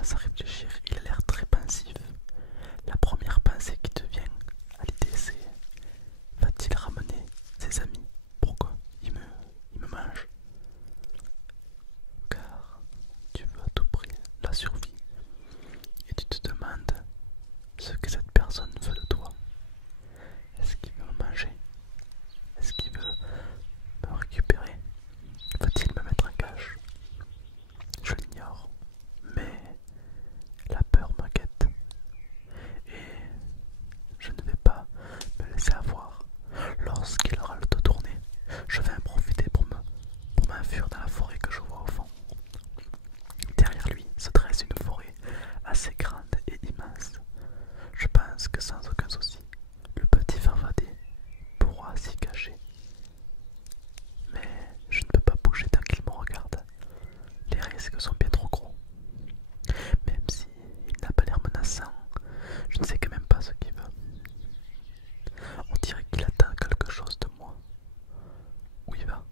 commence à réfléchir. Il a l'air très pensif. La première pensée qui te vient à l'idée, c'est: va-t-il ramener ses amis? Pourquoi il me mange? Car tu veux à tout prix la survie et tu te demandes ce que cette personne veut de toi. Est-ce qu'il veut me manger? Est-ce qu'il veut me récupérer? Va-t-il me mettre en cage? Je l'ignore, mais la peur me guette et je ne vais pas me laisser avoir. Lorsqu'il aura le dos tourné, je vais en profiter pour m'enfuir dans la forêt que je vois au fond. Derrière lui se dresse une forêt assez grande et immense. Je pense que sans aucun souci, le petit farfadet pourra s'y cacher. Mais je ne peux pas bouger tant qu'il me regarde. Les risques sont bien trop gros. Même s'il n'a pas l'air menaçant, je ne sais quand même pas ce qu'il veut. On dirait qu'il attend quelque chose de moi. Où il va?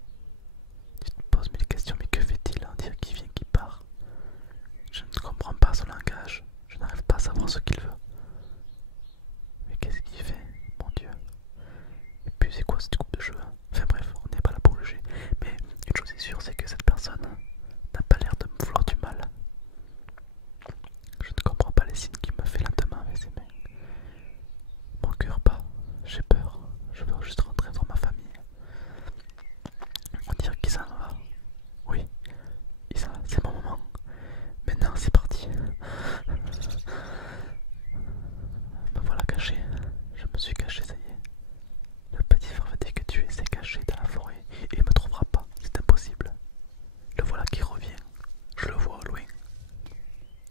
Tu te poses mille questions, mais que fait-il? On dirait qu'il vient, qu'il part. Je ne comprends pas son langage. Je n'arrive pas à savoir ce qu'il veut. Mais qu'est-ce qu'il fait, mon Dieu? Et puis c'est quoi cette coupe de cheveux? Enfin bref, on n'est pas là pour juger. Mais une chose est sûre, c'est que cette personne n'a pas l'air de me vouloir du mal. Je ne comprends pas les signes qu'il me fait lentement avec ses mains. Mon cœur bat, j'ai peur. Je veux juste rentrer voir ma famille. On dirait qu'il s'en va. Oui, c'est mon moment. Maintenant c'est parti. Me voilà caché. Je me suis caché, ça y est. Le petit farfadet que tu es s'est caché dans la forêt et il ne me trouvera pas, c'est impossible. Le voilà qui revient. Je le vois au loin.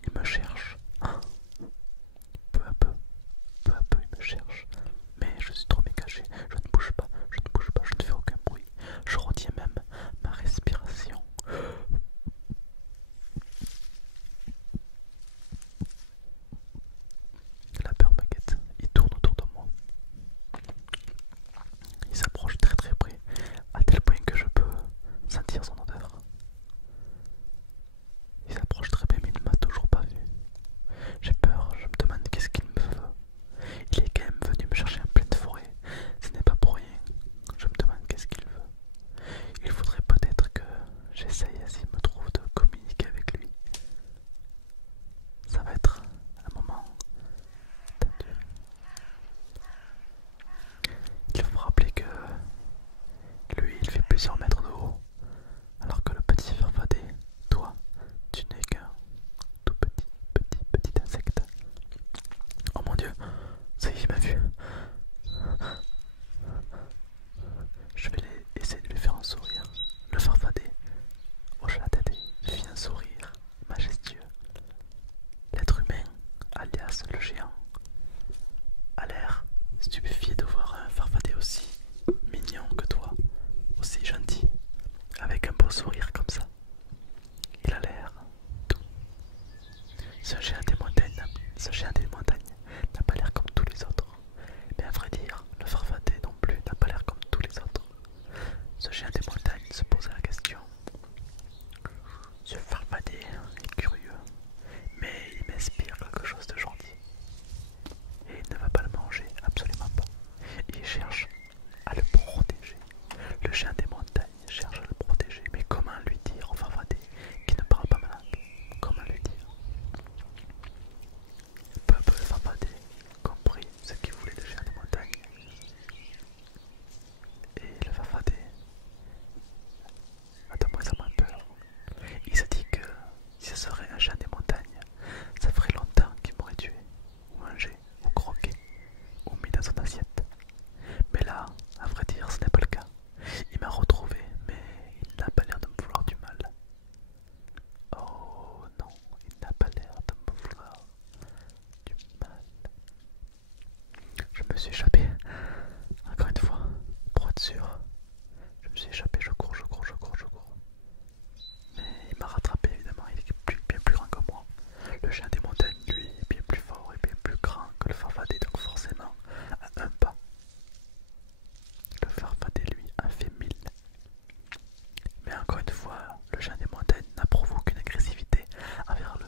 Il me cherche. Peu à peu, il me cherche. Mais je suis trop caché. Je ne bouge pas, je ne bouge pas, je ne fais aucun bruit. Je retiens même ma respiration. La peur me guette. Il tourne autour de moi. Il s'approche très très près, à tel point que je peux sentir son odeur. Il s'approche très près mais il ne m'a toujours pas vu. J'ai peur, je me demande qu'est-ce qu'il me veut. Il est quand même venu me chercher en pleine forêt, ce n'est pas pour rien. Je me demande qu'est-ce qu'il veut. Il faudrait peut-être que j'essaye, s'il me trouve, de communiquer avec lui. Ça va être un moment d'adieu. Il faut rappeler que lui, il fait plusieurs mètres de haut, alors que le petit farfadet, toi, tu n'es qu'un tout petit insecte. Oh mon Dieu, ça y est, il m'a vu. Je vais essayer de lui faire un sourire. Le farfadet hocha la tête et fit un sourire majestueux. L'être humain, alias le géant, a l'air stupéfié de voir un farfadet aussi mignon que toi, aussi gentil, avec un beau sourire comme ça. Il a l'air doux. Ce géant des montagnes n'a pas l'air comme tous les autres. Mais à vrai dire, le farfadet non plus n'a pas l'air comme tous les autres. Ce géant des montagnes se posait la question: ce farfadet est curieux, mais il m'inspire quelque chose de gentil. Et il ne va pas le manger, absolument pas. Il cherche à le protéger. Le géant des montagnes cherche à le protéger. Mais comment lui dire au farfadet qui ne parle pas ma langue? Comment lui dire? Peu à peu, le farfadet comprit ce qu'il voulait le géant des montagnes. Et le farfadet a de moins en moins peur. Il se dit que si ce serait un géant des montagnes, ça ferait longtemps qu'il m'aurait tué, ou mangé, ou croqué, ou mis dans son assiette. Mais là, à vrai dire, ce n'est pas le cas. Il m'a retrouvé, mais il n'a pas l'air de me vouloir du mal. Oh non, il n'a pas l'air de me vouloir du mal. Je me suis échappé, encore une fois, pour être sûr. Je me suis échappé, je cours. Mais il m'a rattrapé évidemment, il est bien plus grand que moi. Le géant des montagnes, lui, est bien plus fort et bien plus grand que le farfadet, donc forcément, à un pas. Le farfadet, lui, en fait 1000. Mais encore une fois, le géant des montagnes n'a prouvé aucune agressivité envers le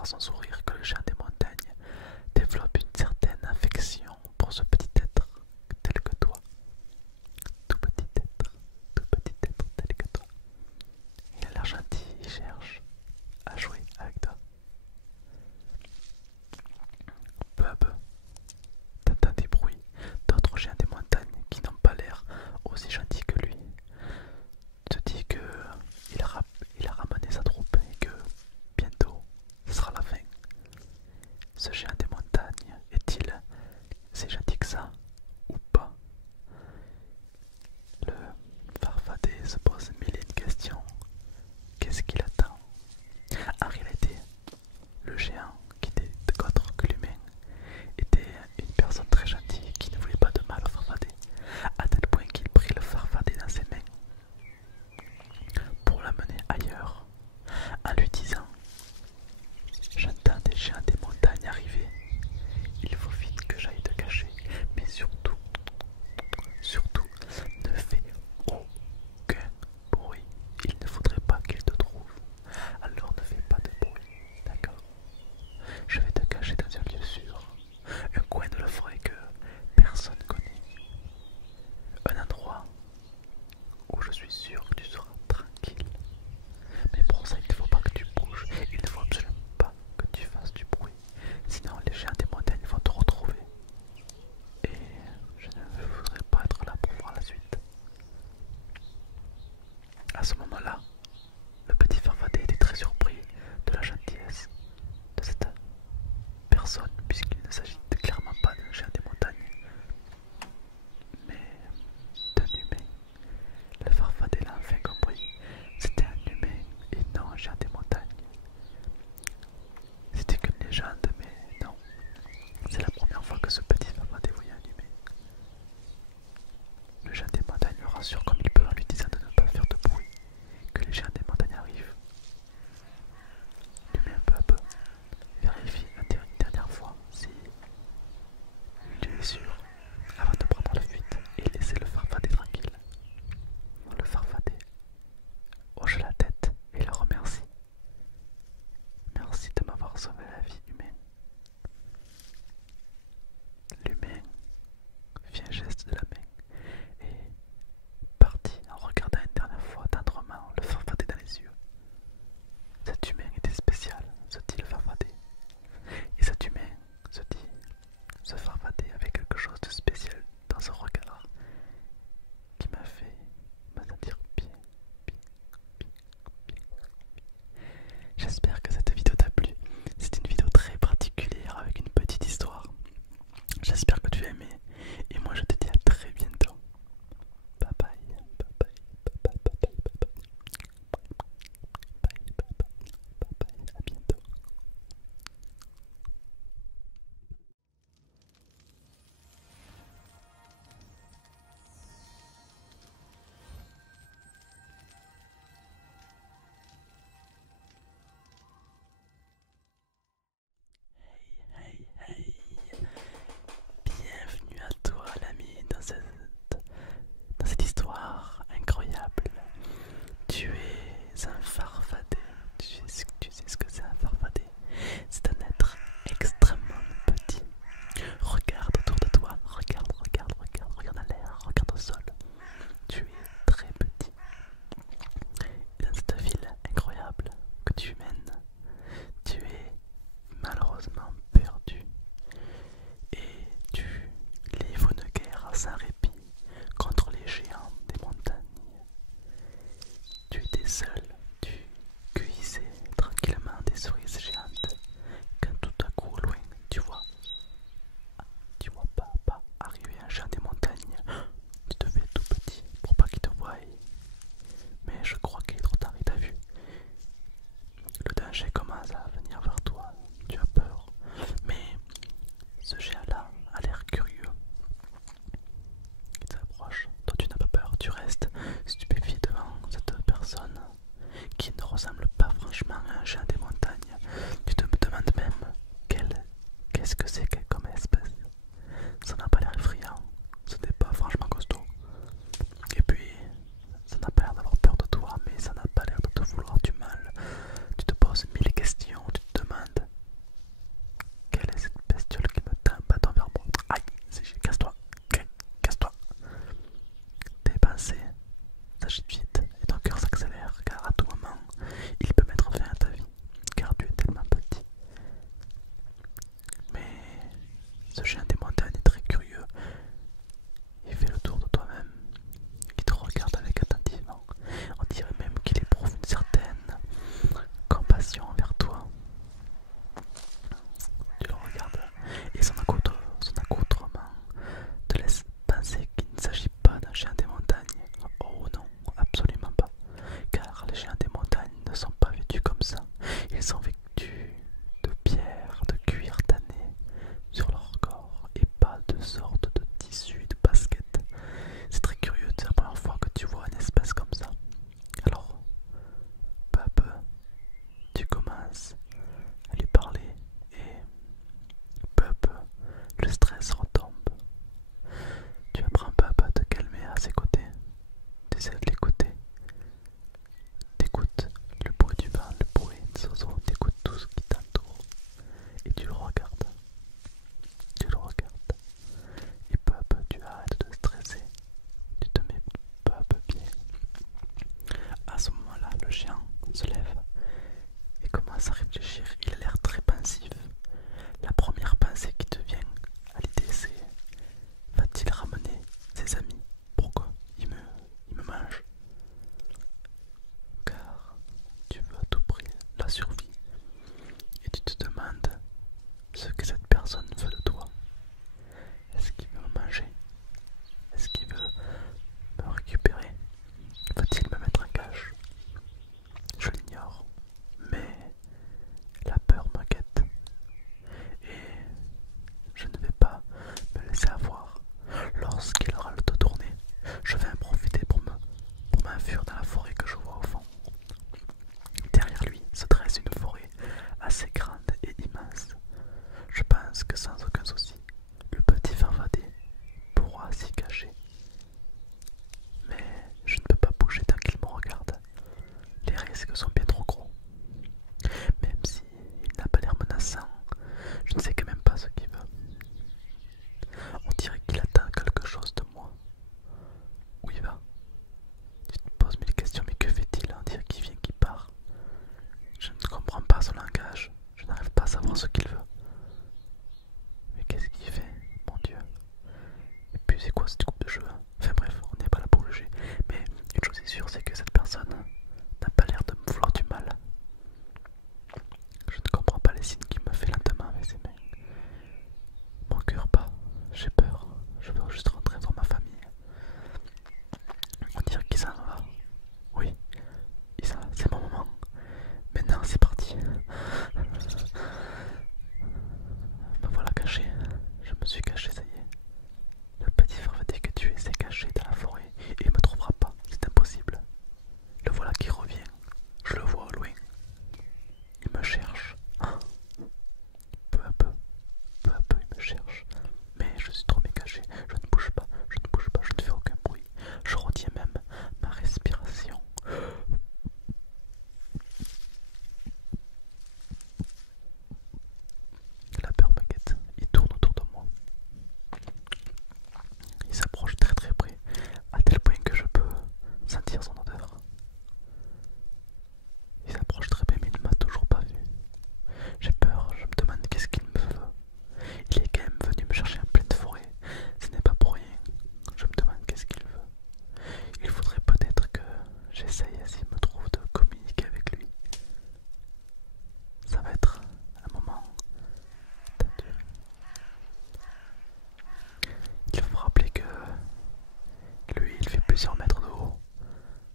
voir à son sourire que le géant des montagnes développe une certaine affection pour ce petit être tel que toi. Tout petit être, tout petit être tel que toi. Il a l'air gentil, il cherche à jouer avec toi. Peu à peu, t'entends des bruits d'autres géants des montagnes qui n'ont pas l'air aussi gentils que lui. Tu te dis que il a ramené sa troupe et que bientôt ce sera la fin. Ce géant des montagnes est-il si gentil que ça ou pas? Le farfadet se pose mille et une questions. Qu'est-ce qu'il attend? En réalité, le géant, qui était autre que l'humain, était une personne très gentille qui ne voulait pas de mal au farfadet, à tel point qu'il prit le farfadet dans ses mains pour l'amener ailleurs, en lui disant: j'entends des géants des montagnes arriver, il faut vite que j'aille te cacher, mais surtout, ne fais aucun bruit, il ne faudrait pas qu'ils te trouvent, alors ne fais pas de bruit, d'accord? Je vais te cacher dans un lieu sûr, un coin de la forêt que personne connaît, un endroit où je suis sûr que tu seras tranquille. Mais pour ça, il ne faut pas que tu bouges, il ne faut absolument pas que tu fasses du bruit, sinon les géants des montagnes vont te retrouver. Et je ne voudrais pas être là pour voir la suite. À ce moment-là, le petit farfadet était très surpris de la gentillesse de cette personne, puisqu'il ne s'agit clairement pas d'un géant des montagnes, mais d'un humain. Le farfadet l'a enfin compris, c'était un humain et non un géant des montagnes. C'était qu'une légende, mais non, c'est la première fois que ce petit farfadet voyait un humain. Le géant des montagnes le rassure comme il peut en lui disant de ne pas faire de bruit, que les géants des montagnes arrivent. L'humain peu à peu vérifie une dernière fois si il est sûr avant de prendre la fuite et laisser le farfadet tranquille. Le farfadet hoche la tête et le remercie. Merci de m'avoir sauvé la vie, humaine. L'humain fit un geste de la main et partit en regardant une dernière fois tendrement le farfadet dans les yeux. Cet humain était spécial, se dit le farfadet. Et cet humain se dit, ce farfadet avait quelque chose de spécial dans son regard qui m'a fait me sentir bien, bien, bien, bien, bien. J'espère que cette vidéo t'a plu. C'est une vidéo très particulière avec une petite histoire. J'espère que tu as aimé. Et moi je te dis à très bientôt. Bye bye, bye bye, bye bye, bye bye, bye bye, bye bye, bye bye, à bientôt. Hey, hey, hey. Bienvenue à toi l'ami dans cette histoire incroyable. Tu es un farfadet. Tu sais ce que c'est un farfadet? C'est un être extrêmement petit. Regarde autour de toi, regarde à l'air, regarde au sol. Tu es très petit. Et dans cette ville incroyable que tu mènes, tu es malheureusement perdu. Et tu livres une guerre sans répit contre les géants des montagnes. Tu étais seul, tu cueillissais tranquillement des cerises géantes, quand tout à coup au loin, tu vois pas arriver un géant des montagnes. Tu te fais tout petit pour pas qu'il te voie. Mais je crois qu'il est trop tard, il t'a vu. Le danger commence à venir vers toi, tu as peur. Mais ce géant-là a l'air curieux. Il s'approche, toi tu n'as pas peur, tu restes stupéfié devant cette personne qui ne ressemble pas franchement à un géant des montagnes. Tu te demandes même qu'est-ce que c'est comme espèce. Ça n'a pas l'air effrayant, ce n'est pas franchement costaud. Et puis, ça n'a pas l'air d'avoir peur de toi, mais ça n'a pas l'air de te vouloir du mal. Tu te poses mille questions, tu te demandes Ce chien des montagnes est très curieux. Il fait le tour de toi-même. Il te regarde avec attentivement. On dirait même qu'il éprouve une certaine compassion envers toi. Tu le regardes et son accoutrement te laisse penser qu'il ne s'agit pas d'un chien des montagnes. Oh non, absolument pas. Car les chiens des montagnes ne sont pas vêtus comme ça. Ils sont vêtus de pierre, de cuir tanné sur leur corps et pas de sorte de tissu et de basket. C'est très curieux, c'est la première fois que tu vois une espèce comme ça. Alors, peu à peu, tu commences à lui parler et peu à peu, le stress retombe. Tu apprends peu à peu à te calmer à ses côtés. Tu essaies de l'écouter. T'écoutes le bruit du vent, le bruit des oiseaux, t'écoutes tout ce qui t'entoure. Et tu le regardes. Tu le regardes. Et peu à peu, tu arrêtes de stresser. Tu te mets peu à peu bien. À ce moment-là, le chien se lève et commence à réfléchir. Il a l'air très pensif. La première pensée qui te vient à l'idée, c'est: va-t-il ramener ses amis? Pourquoi il me mange? Car tu veux à tout prix la survie et tu te demandes ce que cette personne veut de toi. Est-ce qu'il veut me manger? Est-ce qu'il veut me récupérer? Va-t-il me mettre en cage? Je l'ignore, mais la peur me guette et je ne vais pas me laisser avoir. Lorsqu'il aura le dos tourné, je vais en profiter pour m'enfuir dans la forêt que je vois au fond. Derrière lui se dresse une forêt assez grande et immense. Je pense que sans aucun souci, le petit farfadet pourra s'y cacher. Mais je ne peux pas bouger tant qu'il me regarde. Les risques sont bien trop gros. Même s'il n'a pas l'air menaçant, je ne sais quand même pas ce qu'il veut. On dirait qu'il attend quelque chose de moi. Où il va? Tu te poses mille questions, mais que fait-il? On dirait qu'il vient, qu'il part. Je ne comprends pas son langage. Je n'arrive pas à savoir ce qu'il veut. Mais qu'est-ce qu'il fait, mon Dieu? Et puis c'est quoi cette coupe de cheveux? Enfin bref, on n'est pas là pour juger. Mais une chose est sûre, c'est que cette personne n'a pas l'air de me vouloir du mal. Je ne comprends pas les signes qu'il me fait lentement avec ses mains. Mon cœur bat, j'ai peur. Je veux juste rentrer dans ma famille. On dirait qu'il s'en va. Oui, c'est mon moment. Maintenant c'est parti. Me voilà caché. Je me suis caché, ça y est. Le petit farfadet que tu es s'est caché dans la forêt et il ne me trouvera pas. C'est impossible. Le voilà qui revient. Je le vois au loin. Il me cherche. Peu à peu, il me cherche. Mais je suis trop caché. Je ne bouge pas, je ne bouge pas, je ne fais aucun bruit. Je retiens même ma respiration. La peur me guette. Il tourne autour de moi. Il s'approche très très près, à tel point que je peux sentir son odeur. Il s'approche très près, mais il ne m'a toujours pas vu. J'ai peur, je me demande qu'est-ce qu'il me veut. Il est quand même venu me chercher en pleine forêt. Ce n'est pas pour rien. Je me demande qu'est-ce qu'il veut. Il faudrait peut-être que j'essaye, s'il me trouve, de communiquer avec lui. Ça va être un moment tendu. Il faut rappeler que lui, il fait plusieurs mètres de haut,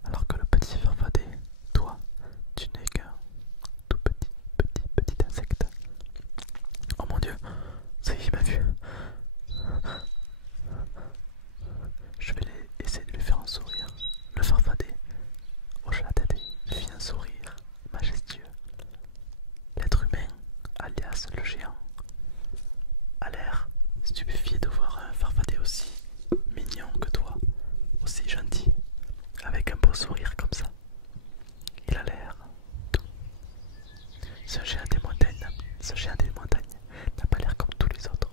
alors que le petit farfadet, toi, tu n'es qu'un tout petit insecte. Oh mon Dieu, ça y est, il m'a vu. Je vais essayer de lui faire un sourire. Le farfadet hoche la tête et fit un sourire majestueux. L'être humain, alias le géant, a l'air stupéfié de voir un farfadet aussi mignon que toi, aussi gentil, avec un beau sourire comme ça. Il a l'air doux. Ce géant des montagnes n'a pas l'air comme tous les autres.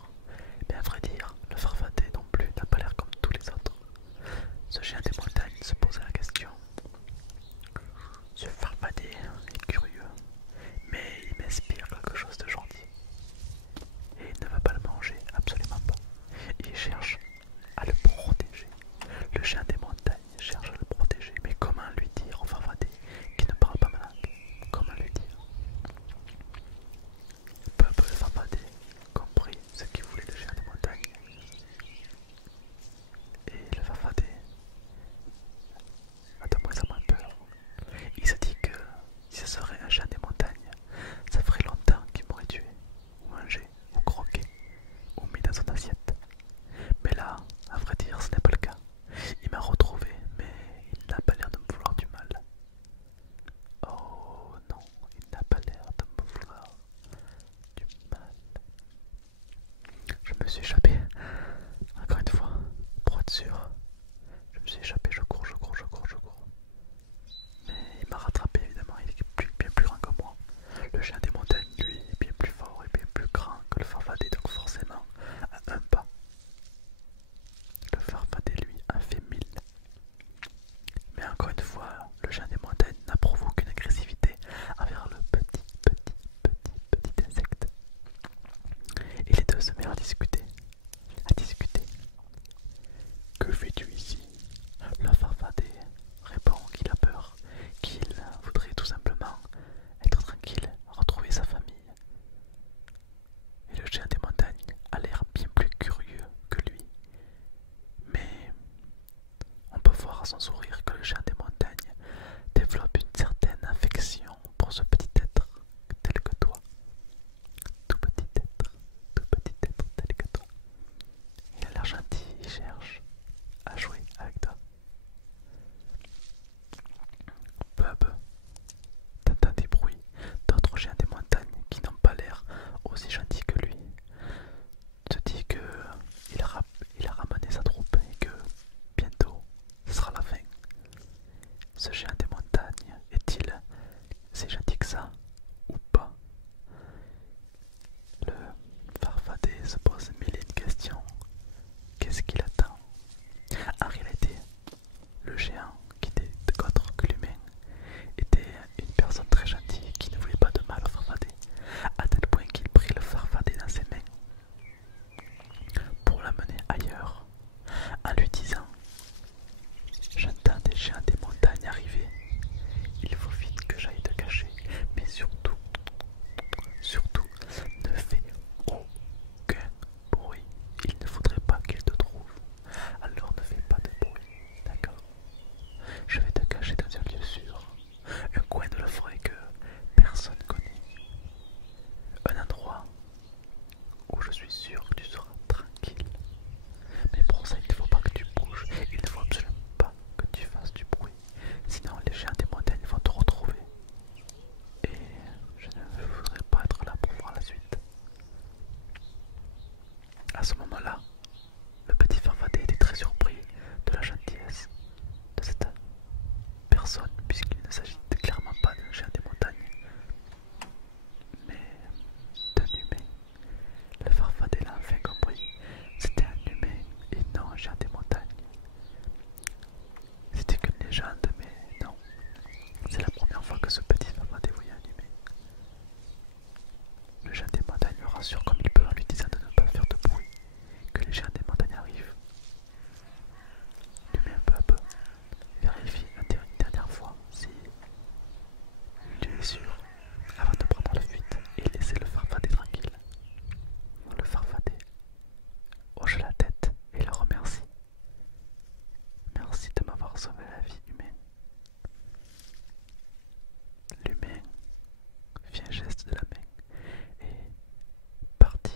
Mais à vrai dire, le farfadet non plus n'a pas l'air comme tous les autres. Ce géant des montagnes se posait la question: ce farfadet est curieux, mais il m'inspire quelque chose de gentil. Et il ne va pas le manger, absolument suis échappé. Encore une fois, pour être sûr. Je me suis échappé, je cours. Mais il m'a rattrapé évidemment, il est bien plus grand que moi. Le chien des montagnes, lui, est bien plus fort et bien plus grand que le farfadet, donc forcément, à un pas. Le farfadet, lui, a fait 1000. Mais encore une fois, le chien des montagnes n'a prouvé aucune agressivité envers le petit insecte. Et les deux se mirent à discuter. Que fais-tu ici? Le farfadet répond qu'il a peur, qu'il voudrait tout simplement être tranquille, retrouver sa famille. Et le chien des montagnes a l'air bien plus curieux que lui. Mais on peut voir à son sourire que le chien des montagnes développe une certaine affection pour ce petit être tel que toi. Tout petit être tel que toi. Il a l'air gentil, il cherche à jouer avec toi. Peu à peu, t'entends des bruits d'autres chiens des montagnes qui n'ont pas l'air aussi gentils que lui. Tu te dis qu'il a ramené sa troupe et que bientôt ce sera la fin. Ce chien des montagnes est-il si gentil que ça ou pas? Le farfadet se pose mille et une questions. Qu'est-ce qu'il attend? En réalité, le géant, qui était autre que l'humain, était une personne très gentille qui ne voulait pas de mal au farfadet, à tel point qu'il prit le farfadet dans ses mains pour l'amener ailleurs, en lui disant: j'entends des géants des montagnes arriver, il faut vite que j'aille te cacher, mais surtout, ne fais aucun bruit, il ne faudrait pas qu'ils te trouvent, alors ne fais pas de bruit, d'accord? Je vais te cacher dans un lieu sûr, un coin de la forêt que personne connaît, un endroit où je suis sûr que tu seras tranquille. Mais pour ça, il ne faut pas que tu bouges, il ne faut absolument pas que tu fasses du bruit, sinon les géants des montagnes vont te retrouver. Et je ne voudrais pas être là pour voir la suite. À ce moment-là, le petit farfadet était très surpris de la gentillesse de cette personne, puisqu'il ne s'agit clairement pas d'un géant des montagnes, mais d'un humain. Le farfadet l'a enfin compris, c'était un humain et non un géant des montagnes. C'était qu'une légende, mais non, c'est la première fois que ce petit farfadet voyait un humain. Le géant des montagnes le rassure comme il peut en lui disant de ne pas faire de bruit, que les géants des montagnes arrivent. L'humain peu à peu vérifie une dernière fois si tu es sûr avant de prendre la fuite et laisser le farfadet tranquille. Le farfadet hoche la tête et le remercie. Merci de m'avoir sauvé la vie, humaine. L'humain fit un geste de la main et partit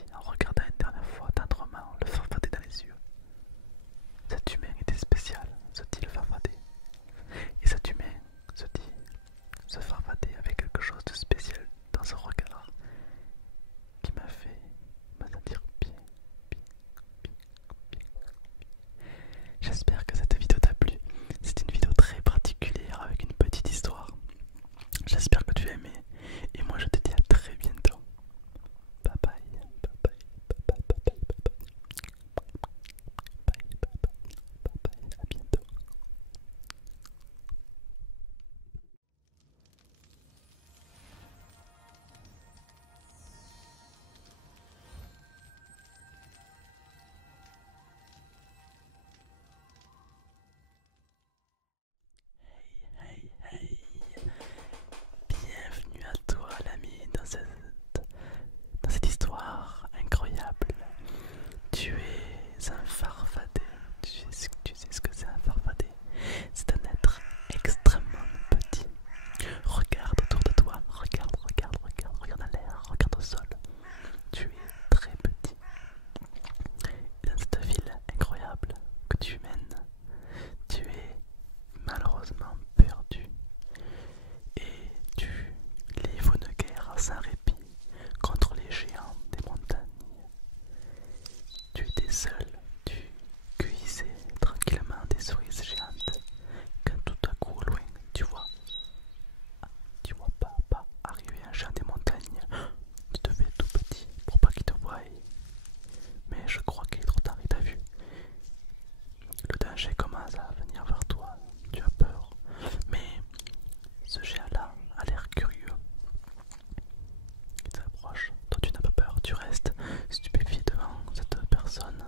tu restes stupéfié devant cette personne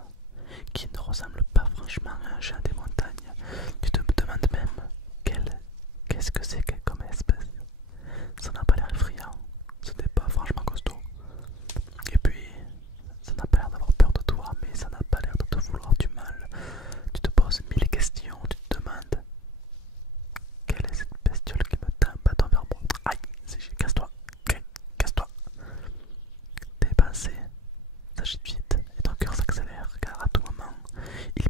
qui ne ressemble pas franchement à un chien des montagnes. Tu te demandes même qu'est-ce que c'est comme espèce. Ça n'a pas l'air effrayant, ce n'est pas franchement costaud. Et puis, ça n'a pas l'air d'avoir peur de toi, mais ça n'a pas l'air de te vouloir du mal. Tu te poses mille questions, tu te demandes quelle est cette bestiole qui me tend un bâton vers moi. Aïe, casse-toi, casse-toi. Tes pensées s'agitent vite et ton cœur s'accélère car à tout moment, il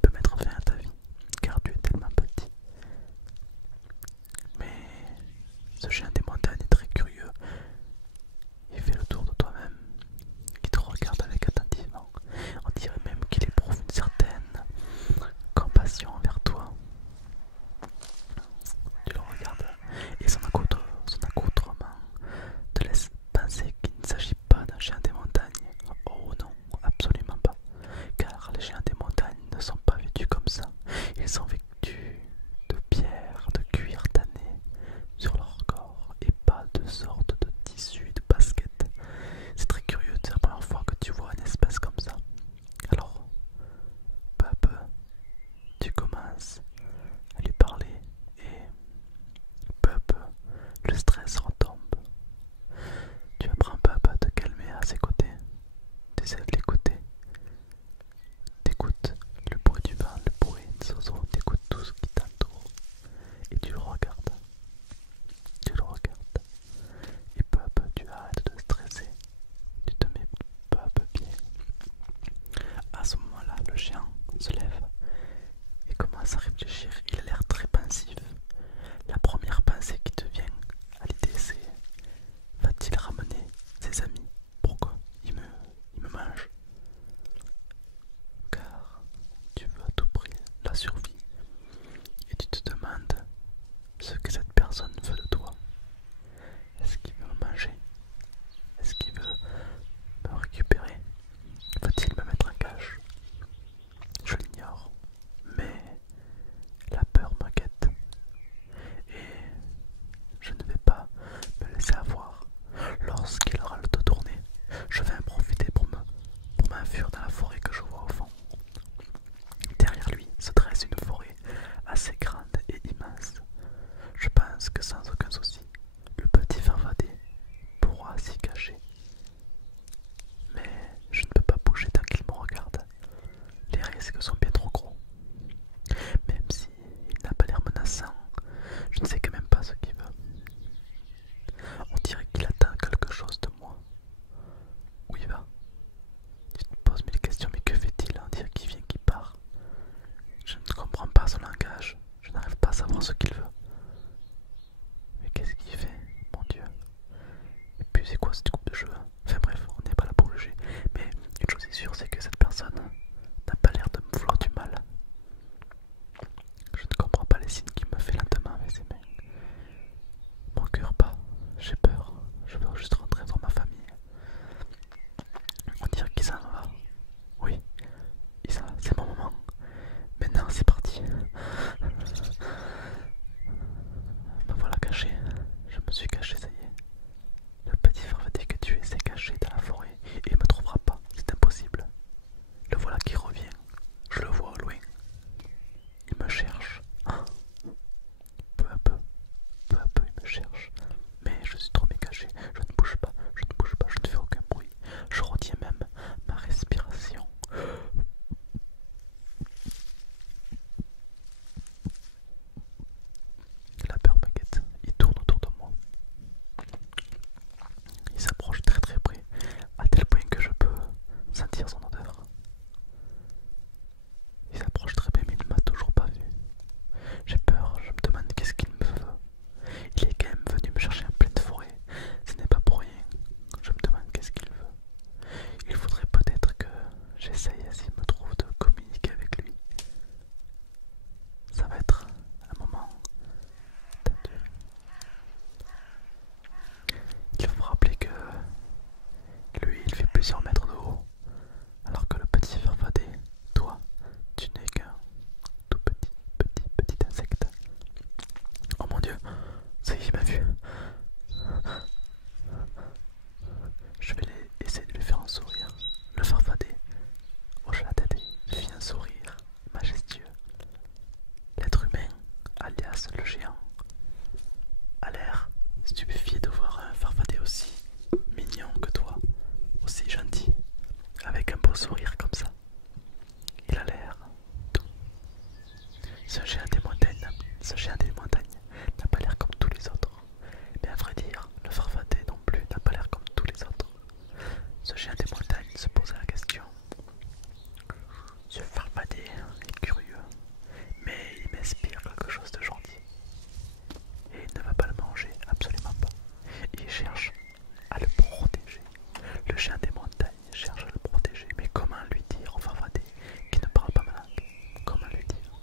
chien des montagnes cherche à le protéger, mais comment lui dire au Farfadet qui ne parle pas ma langue? Comment lui dire?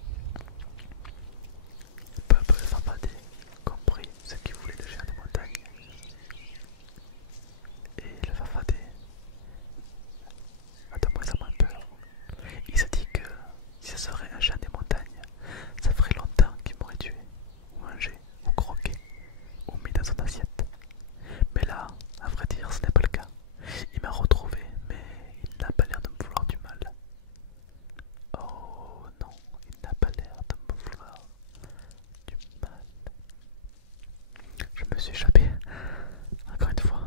Peu à peu le Farfadet comprit ce qu'il voulait le chien des montagnes. Et le Farfadet a de moins en moins peur. Il se dit que si ce serait un chien des montagnes, ça ferait longtemps qu'il m'aurait tué, ou mangé, ou croqué, ou mis dans son assiette. Mais là, à vrai dire, ce n'est pas le cas. Il m'a retrouvé, mais il n'a pas l'air de me vouloir du mal. Oh non, il n'a pas l'air de me vouloir du mal. Je me suis échappé, encore une fois,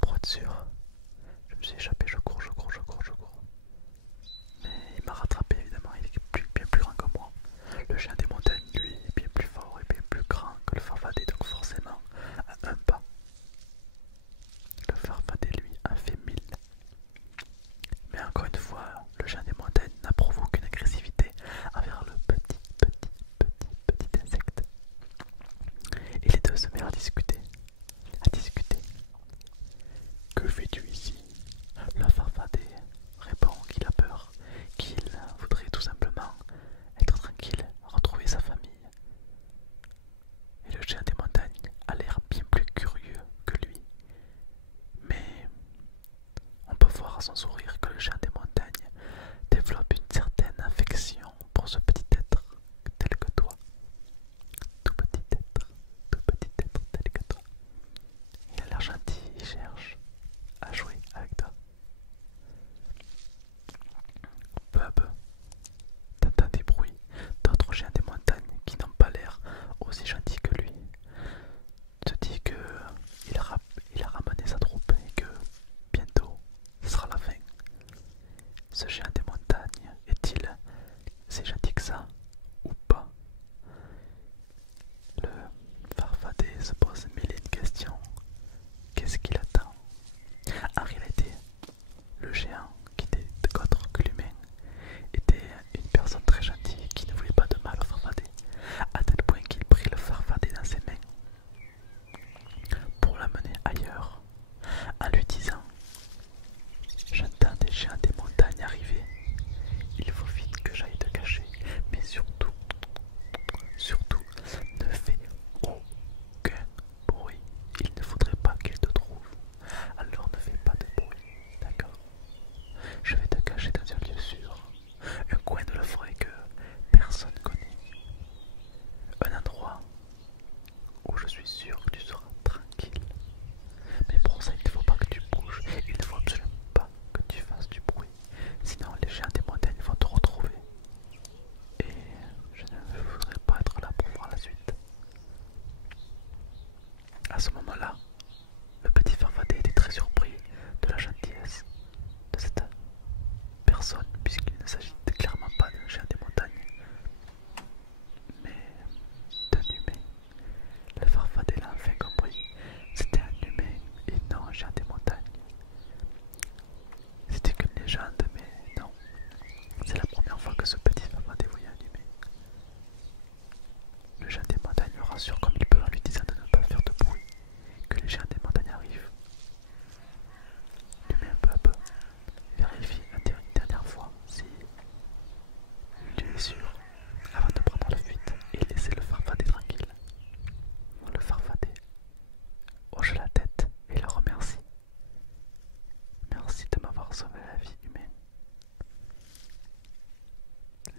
pour être sûr. Je me suis échappé, je cours. Mais il m'a rattrapé évidemment, il est bien plus grand que moi. Le chien des montagnes, lui, est bien plus fort et bien plus grand que le Farfadet, donc forcément, à un pas. Le Farfadet, lui, a fait 1000. Mais encore une fois, le chien des montagnes n'a prouvé aucune agressivité envers le petit insecte. Et les deux se mirent à discuter. Que fais-tu ici? Le Farfadet répond qu'il a peur, qu'il voudrait tout simplement être tranquille, retrouver sa famille. Et le chien des montagnes a l'air bien plus curieux que lui. Mais on peut voir à son sourire que le chien des montagnes développe une certaine affection pour ce petit être tel que toi. Tout petit être tel que toi. Il a l'air gentil, il cherche à jouer avec toi. Peu à peu, t'entends des bruits d'autres chiens des montagnes qui n'ont pas l'air aussi gentils que lui. Te dit que il a ramené sa troupe et que bientôt ce sera la fin. Ce chien des montagnes est-il si gentil que ça ou pas? Le Farfadet se pose mille et une questions. Qu'est-ce qu'il attend? En réalité, le géant, qui n'était qu'autre que l'humain, était une personne très gentille qui ne voulait pas de mal au Farfadet, à tel point qu'il prit le Farfadet dans ses mains pour l'amener ailleurs, en lui disant: j'entends des chiens des montagnes arriver, il faut vite que j'aille te cacher, mais surtout, ne fais aucun bruit, il ne faudrait pas qu'il te trouve, alors ne fais pas de bruit, d'accord? Je vais te cacher dans un lieu sûr, un coin de la forêt que personne connaît, un endroit où je suis sûr que tu seras tranquille. Mais pour ça, il ne faut pas que tu bouges, il ne faut absolument pas que tu fasses du bruit, sinon les chiens des montagnes vont te retrouver. Et je ne voudrais pas être là pour voir la suite. À ce moment-là, le petit Farfadet était très surpris de la gentillesse de cette personne, puisqu'il ne s'agit clairement pas d'un chien des montagnes, mais d'un humain. Le Farfadet l'a enfin compris, c'était un humain et non un chien des montagnes. C'était qu'une légende, mais non, c'est la première fois que ce petit Farfadet voyait un humain. Le chien des montagnes le rassure comme il peut en lui disant de ne pas faire de bruit, que les chiens des montagnes arrivent. L'humain peu à peu vérifie une dernière fois si il est sûr avant de prendre la fuite et laisser le Farfadet tranquille. Le Farfadet hoche la tête et le remercie. Merci de m'avoir sauvé la vie, humain.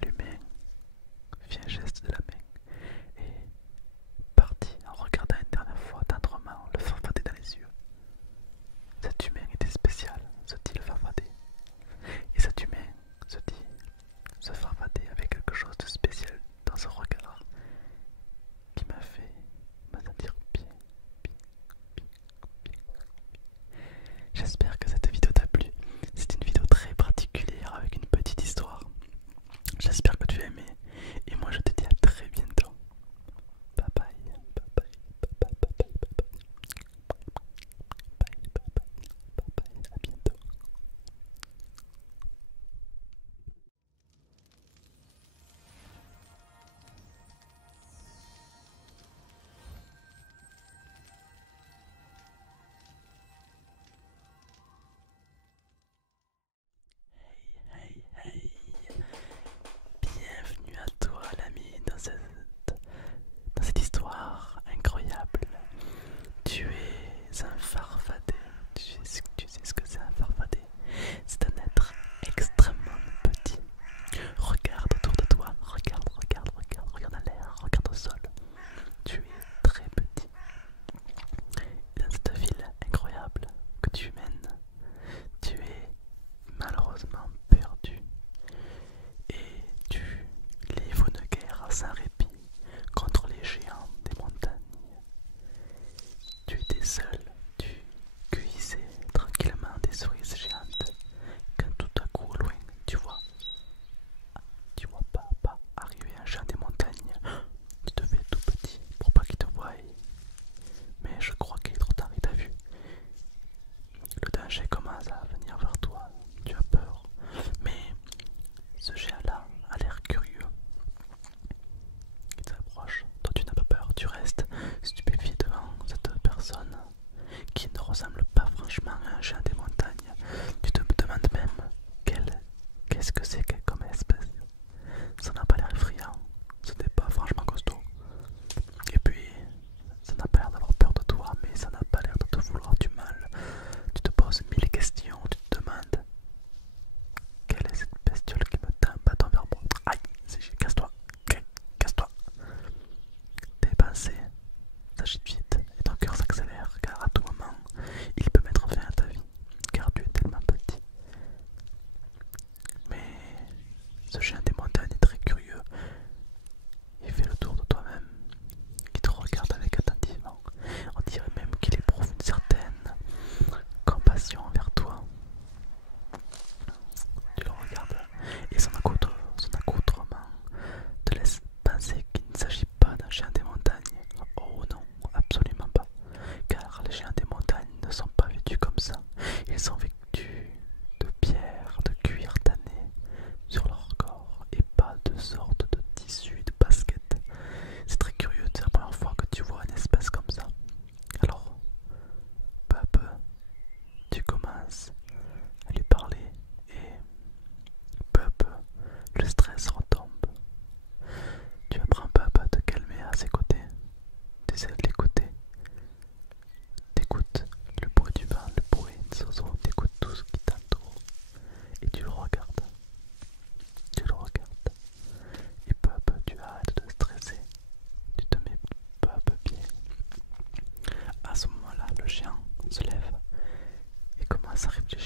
L'humain fit un geste de la main et partit en regardant une dernière fois tendrement le Farfadet dans les yeux. Cet humain était spécial, se dit le Farfadet. Et cet humain se dit, ce Farfadet avait quelque chose de spécial dans son regard qui m'a fait me sentir bien. J'espère que cette vidéo t'a plu. C'est une vidéo très pratique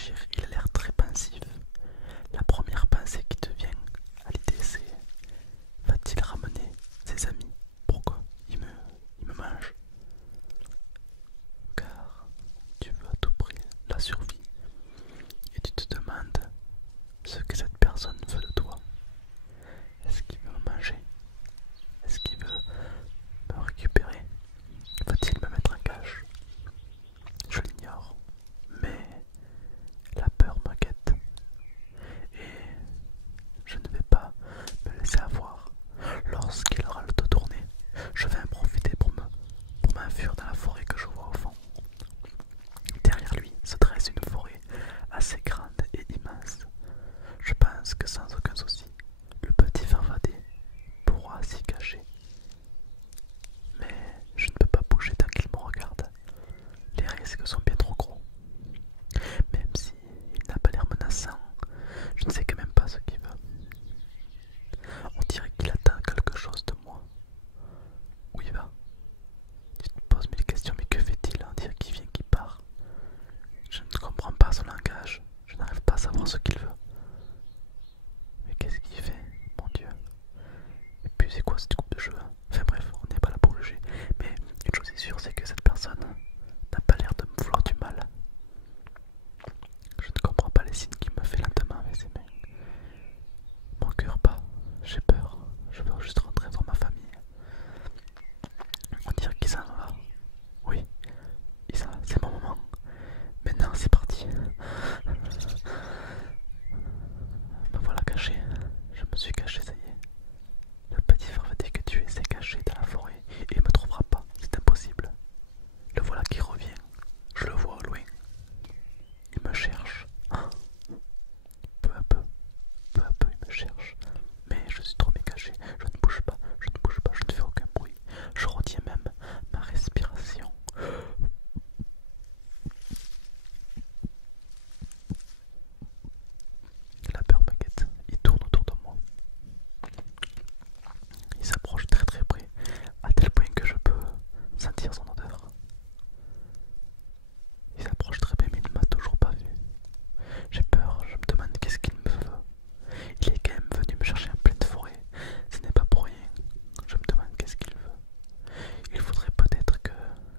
réfléchir, il a l'air très pensif. La première pensée qui te vient à l'idée c'est: va-t-il ramener ses amis? Pourquoi il me mange? Car tu veux à tout prix la survie et tu te demandes ce que cette personne veut de toi. Est-ce qu'il veut me manger? Est-ce qu'il veut me récupérer? Va-t-il me mettre en cage? Je l'ignore, mais la peur me guette et je ne vais pas me laisser avoir. Lorsqu'il aura le dos tourné, je vais en profiter pour m'enfuir dans la forêt que je vois au fond. Derrière lui se dresse une forêt assez grande et immense. Je pense que sans aucun souci, le petit farfadet pourra s'y cacher. Mais je ne peux pas bouger tant qu'il me regarde. Les risques sont bien trop gros. Même s'il n'a pas l'air menaçant, je ne sais quand même pas ce qu'il veut. On dirait qu'il attend quelque chose de moi. Où il va? Tu te poses mille questions, mais que fait-il? On dirait qu'il vient, qu'il part. Je ne comprends pas son langage. Je n'arrive pas à savoir ce qu'il veut. Mais qu'est-ce qu'il fait, mon Dieu? Et puis c'est quoi cette coupe de cheveux? Enfin bref, on n'est pas là pour juger. Mais une chose est sûre, c'est que cette personne n'a pas l'air de me vouloir du mal. Je ne comprends pas les signes qu'il me fait lentement avec ses mains. Mon cœur bat, j'ai peur. Je veux juste rentrer voir ma famille. On dirait qu'il s'en va. Oui, c'est mon moment. Maintenant c'est parti. Me voilà caché. Je me suis caché, ça y est. Le petit farfadet que tu es s'est caché dans la forêt et il ne me trouvera pas, c'est impossible. Le voilà qui revient. Je le vois au loin. Il me cherche. Ah. Peu à peu, il me cherche. Mais je suis trop bien caché. Je ne bouge pas, je ne bouge pas, je ne fais aucun bruit. Je retiens même ma respiration. La peur me guette. Il tourne autour de moi. Il s'approche très très près, à tel point que je peux sentir son odeur. Il s'approche très près mais il ne m'a toujours pas vu. J'ai peur, je me demande qu'est-ce qu'il me veut. Il est quand même venu me chercher en pleine forêt. Ce n'est pas pour rien. Je me demande qu'est-ce qu'il veut. Il faudrait peut-être que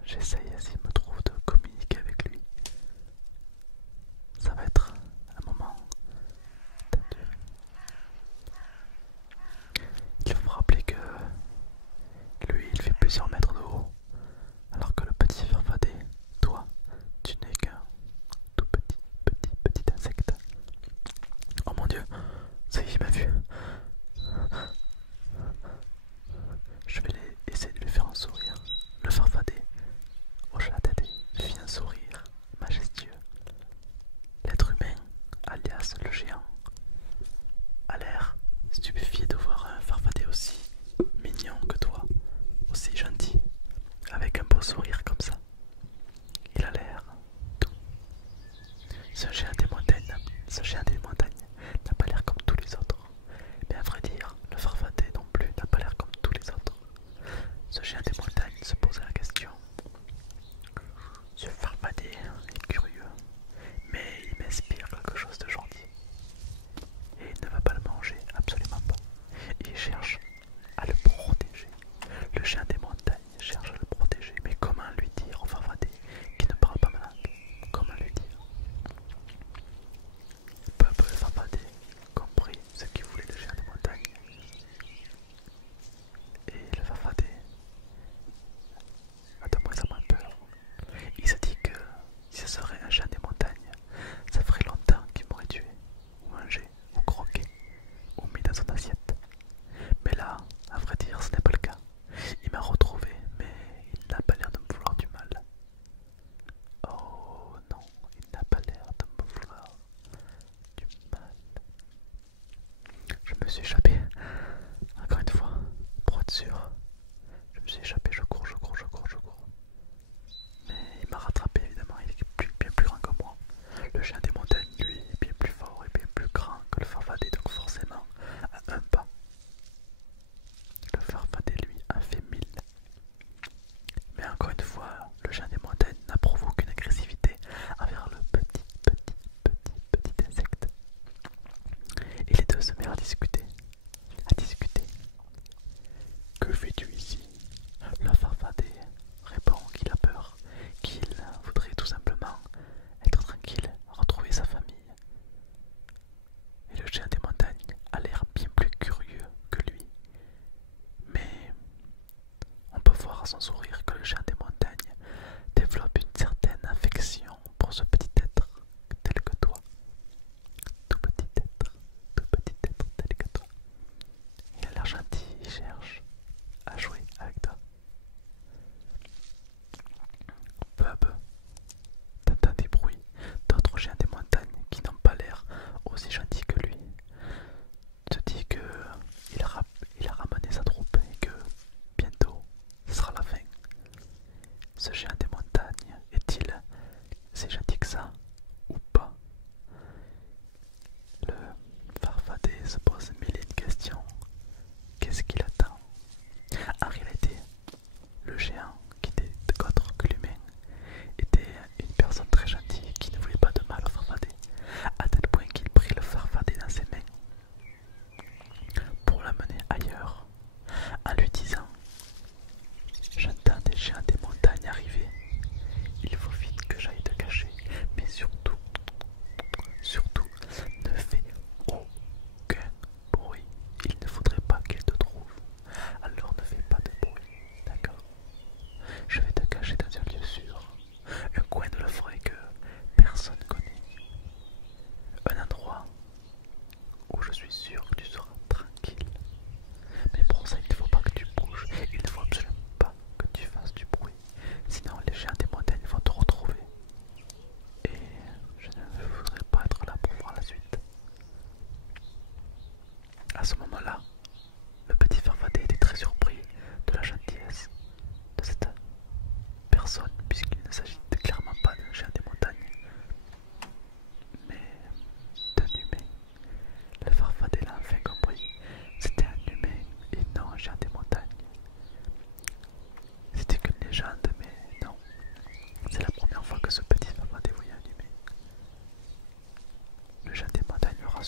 j'essaye, s'il me trouve, de communiquer avec lui. Ça va être un moment tendu. Il faut me rappeler que lui, il fait plusieurs mètres de haut, alors que le petit farfadet, toi, tu n'es qu'un tout petit insecte. Oh mon Dieu, ça y est, il m'a vu. Je vais essayer de lui faire un sourire. Le farfadet hoche la tête et fit un sourire majestueux. L'être humain, alias le géant, a l'air stupéfié de voir un farfadet aussi mignon que toi, aussi gentil, avec un beau sourire comme ça. Il a l'air doux. Ce géant des montagnes n'a pas l'air comme tous les autres. Mais à vrai dire, le farfadet non plus n'a pas l'air comme tous les autres. Ce géant des montagnes se posait la question: ce farfadet est curieux, mais il m'inspire quelque chose de gentil. Et il ne va pas le manger, absolument pas. Il cherche à le protéger. Le géant des montagnes cherche à le protéger. Mais comment lui dire au farfadet qui ne parle pas ma langue? Comment lui dire?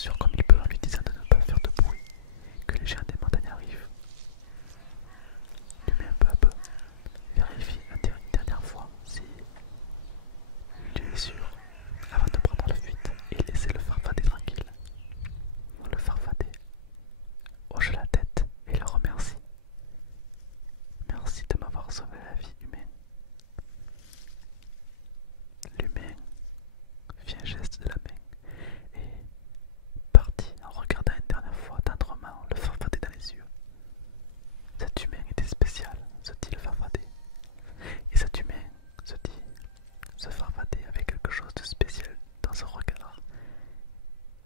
rassure comme il peut en lui disant de ne pas faire de bruit, que les géants des montagnes arrivent. L'humain peu à peu vérifie une dernière fois si tu es sûr avant de prendre la fuite et laisser le farfadet tranquille. Le farfadet hoche la tête et le remercie. Merci de m'avoir sauvé la vie, humain. L'humain fit un geste de la main et partit en regardant une dernière fois tendrement le farfadet dans les yeux. Cet humain était spécial, se dit le farfadet. Et cet humain se dit, ce farfadet avait quelque chose de spécial dans son regard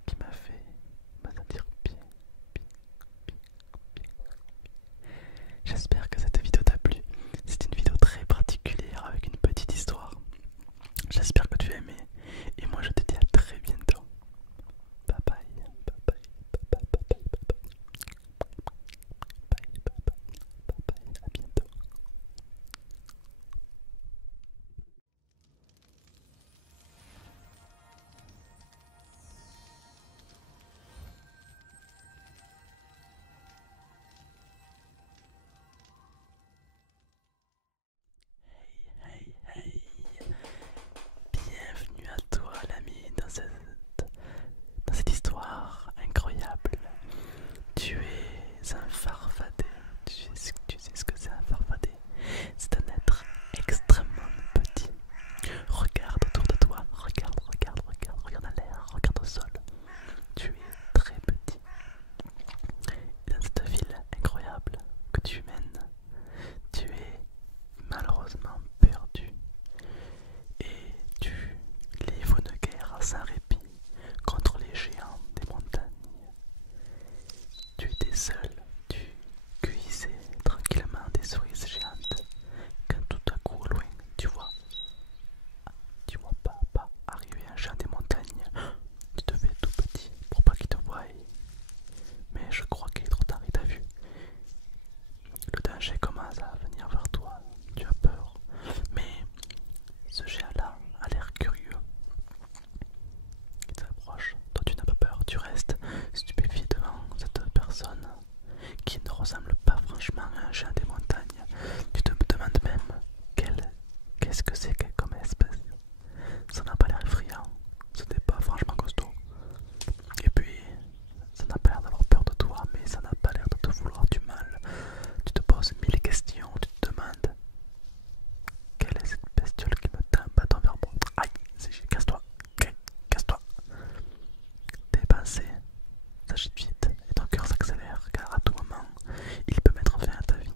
qui m'a fait me sentir bien, bien, bien, bien. J'espère que cette vidéo t'a plu. C'est une vidéo très particulière avec une petite histoire. J'espère que tu as aimé. Et moi je te dis à très bientôt. Bye bye, bye bye, bye bye, bye bye, bye bye, bye bye, bye bye, à bientôt. Hey, hey, hey. Bienvenue à toi l'ami dans cette histoire incroyable. Tu es un farfadet. Tu sais ce que c'est un farfadet? C'est un être extrêmement petit. Regarde autour de toi, regarde, regarde, regarde, regarde à l'air, regarde au sol. Tu es très petit. Et dans cette ville incroyable que tu mènes, tu es malheureusement perdu. Et tu livres une guerre sans répit contre les géants des montagnes. Tu étais seul, tu cueillissais tranquillement des cerises géantes, quand tout à coup au loin, tu vois pas arriver un géant des montagnes. Tu te fais tout petit pour pas qu'il te voie. Mais je crois qu'il est trop tard, il t'a vu. Le danger commence à venir vers toi, tu as peur. Mais ce géant-là a l'air curieux. Il s'approche, toi tu n'as pas peur, tu restes stupéfié devant cette personne qui ne ressemble pas franchement à un géant des montagnes. Tu te demandes même qu'est-ce que c'est comme espèce. Ça n'a pas l'air effrayant, ce n'est pas franchement costaud. Et puis, ça n'a pas l'air d'avoir peur de toi, mais ça n'a pas l'air de te vouloir du mal. Tu te poses mille questions, tu te demandes quelle est cette bestiole qui me tend un bâton vers moi. Aïe, casse-toi, casse-toi. Tes pensées s'agitent vite et ton cœur s'accélère car à tout moment, il peut mettre fin à ta vie.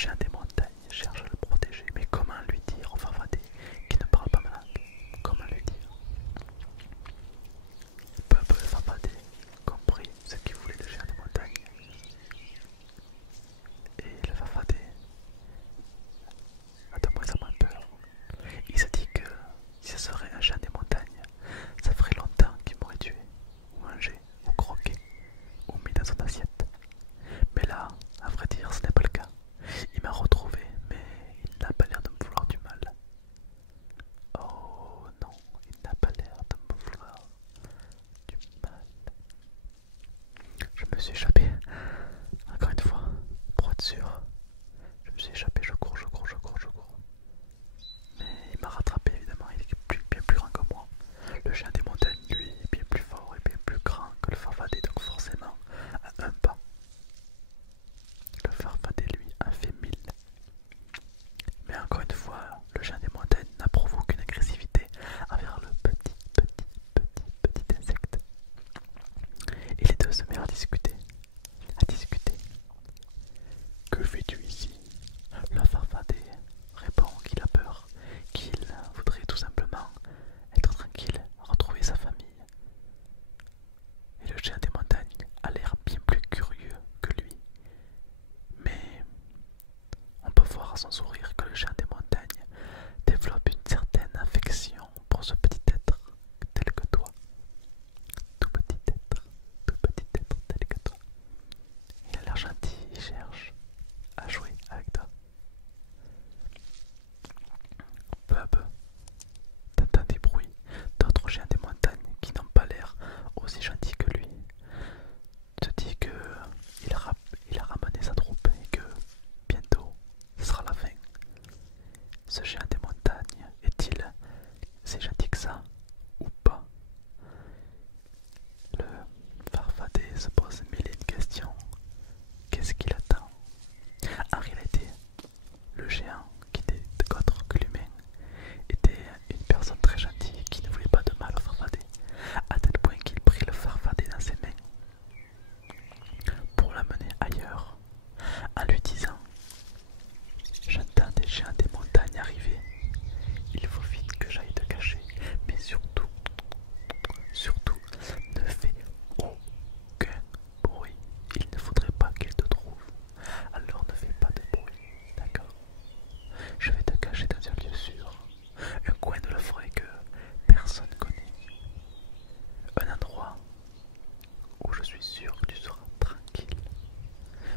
chien des montagnes cherche à le protéger, mais comment lui dire au Farfadet qui ne parle pas ma langue? Comment lui dire? Peu à peu le Farfadet comprit ce qu'il voulait le chien des montagnes. Et le Farfadet a de moins en moins peur. Il se dit que si ce serait un chien des montagnes, ça ferait longtemps qu'il m'aurait tué, ou mangé, ou croqué, ou mis dans son assiette. Mais là, à vrai dire, ce n'est pas le cas. Il m'a retrouvé, mais il n'a pas l'air de me vouloir du mal. Oh non, il n'a pas l'air de me vouloir du mal. Je me suis échappé, encore une fois, pour être sûr. Je me suis échappé, je cours. Mais il m'a rattrapé évidemment, il est bien plus grand que moi. Le chien des montagnes, lui, est bien plus fort et bien plus grand que le Farfadet, donc forcément, à un pas. Le Farfadet, lui, en fait 1000. Mais encore une fois, le chien des montagnes n'approuve aucune agressivité envers le petit insecte. Et les deux se mettent à discuter. Que fais-tu ici? Le Farfadet répond qu'il a peur, qu'il voudrait tout simplement être tranquille, retrouver sa famille. Et le chien des montagnes a l'air bien plus curieux que lui. Mais on peut voir à son sourire que le chien des montagnes développe une certaine affection pour ce petit être tel que toi. Tout petit être tel que toi. Il a l'air gentil, il cherche à jouer avec toi. Peu à peu, t'entends des bruits d'autres chiens des montagnes qui n'ont pas l'air aussi gentils que lui. Tu te dis que il a ramené sa troupe et que bientôt ce sera la fin. Ce chien des montagnes est-il si gentil que ça ou pas? Le Farfadet se pose mille et une questions. Qu'est-ce qu'il attend? En réalité, le géant, qui n'était autre que l'humain, était une personne très gentille qui ne voulait pas de mal au Farfadet, à tel point qu'il prit le Farfadet dans ses mains pour l'amener ailleurs, en lui disant: j'entends des géants des montagnes arriver, il faut vite que j'aille te cacher, mais surtout, ne fais aucun bruit, il ne faudrait pas qu'ils te trouvent, alors ne fais pas de bruit, d'accord? Je vais te cacher dans un lieu sûr, un coin de la forêt que personne connaît, un endroit où je suis sûr que tu seras tranquille.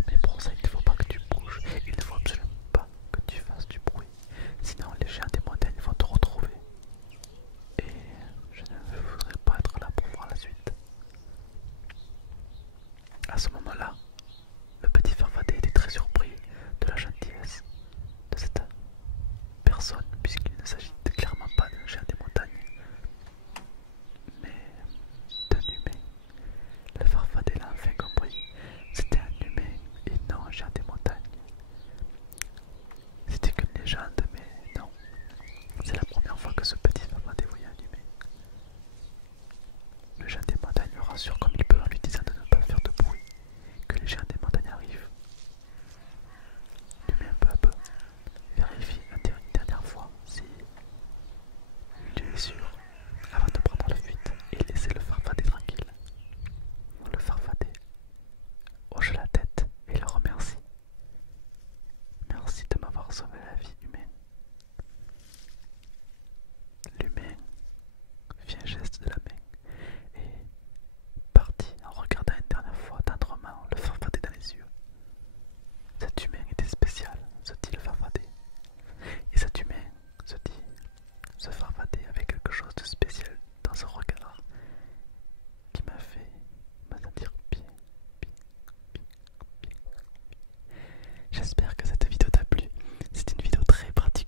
Mais pour ça, il ne faut pas que tu bouges, il ne faut absolument pas que tu fasses du bruit, sinon les géants des montagnes vont te retrouver. Et je ne voudrais pas être là pour voir la suite. À ce moment-là, le petit Farfadet était très surpris de la gentillesse de cette personne, puisqu'il ne s'agit clairement pas d'un géant des montagnes, mais d'un humain. Le Farfadet l'a enfin compris, c'était un humain et non un géant des montagnes. C'était qu'une légende, mais non, c'est la première fois que ce petit Farfadet voyait un humain. Le géant des montagnes le rassure comme il peut en lui disant de ne pas faire de bruit, que les géants des montagnes arrivent. L'humain peu à peu vérifie une dernière fois si tu es sûr avant de prendre la fuite et laisser le Farfadet tranquille. Le Farfadet hoche la tête et le remercie. Merci de m'avoir sauvé la vie, humain. L'humain fit un geste de la main et partit en regardant une dernière fois tendrement le Farfadet dans les yeux. Cet humain était spécial, se dit le Farfadet. Et cet humain se dit, ce Farfadet avait quelque chose de spécial dans son regard qui m'a fait me sentir bien. J'espère que cette vidéo t'a plu. C'est une vidéo très particulière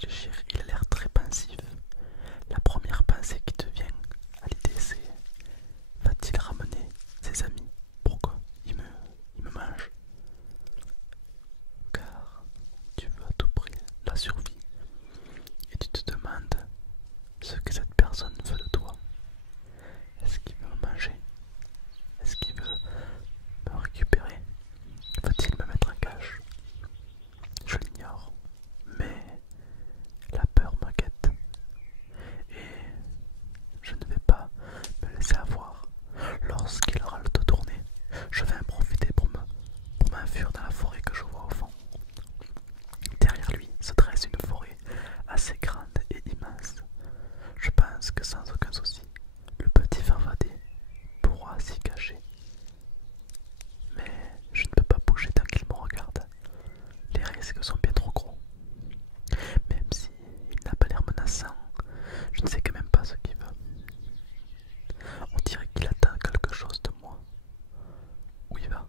réfléchir, il a l'air très pensif. La première pensée qui te vient à l'idée c'est: va-t-il ramener ses amis? Pourquoi il me mange? Car tu veux à tout prix la survie et tu te demandes ce que cette personne veut de toi. Est-ce qu'il veut me manger? Est-ce qu'il veut me récupérer? Va-t-il me mettre un cache? Je l'ignore, mais la peur me guette et je ne vais pas me laisser avoir. Lorsqu'il aura le dos tourné, je vais en profiter pour m'enfuir dans la forêt que je vois au fond. Derrière lui se dresse une forêt assez grande et immense. Je pense que sans aucun souci, le petit farfadet pourra s'y cacher. Mais je ne peux pas bouger tant qu'il me regarde. Les risques sont bien trop gros. Même s'il n'a pas l'air menaçant, je ne sais quand même pas ce qu'il veut. On dirait qu'il attend quelque chose de moi. Où il va?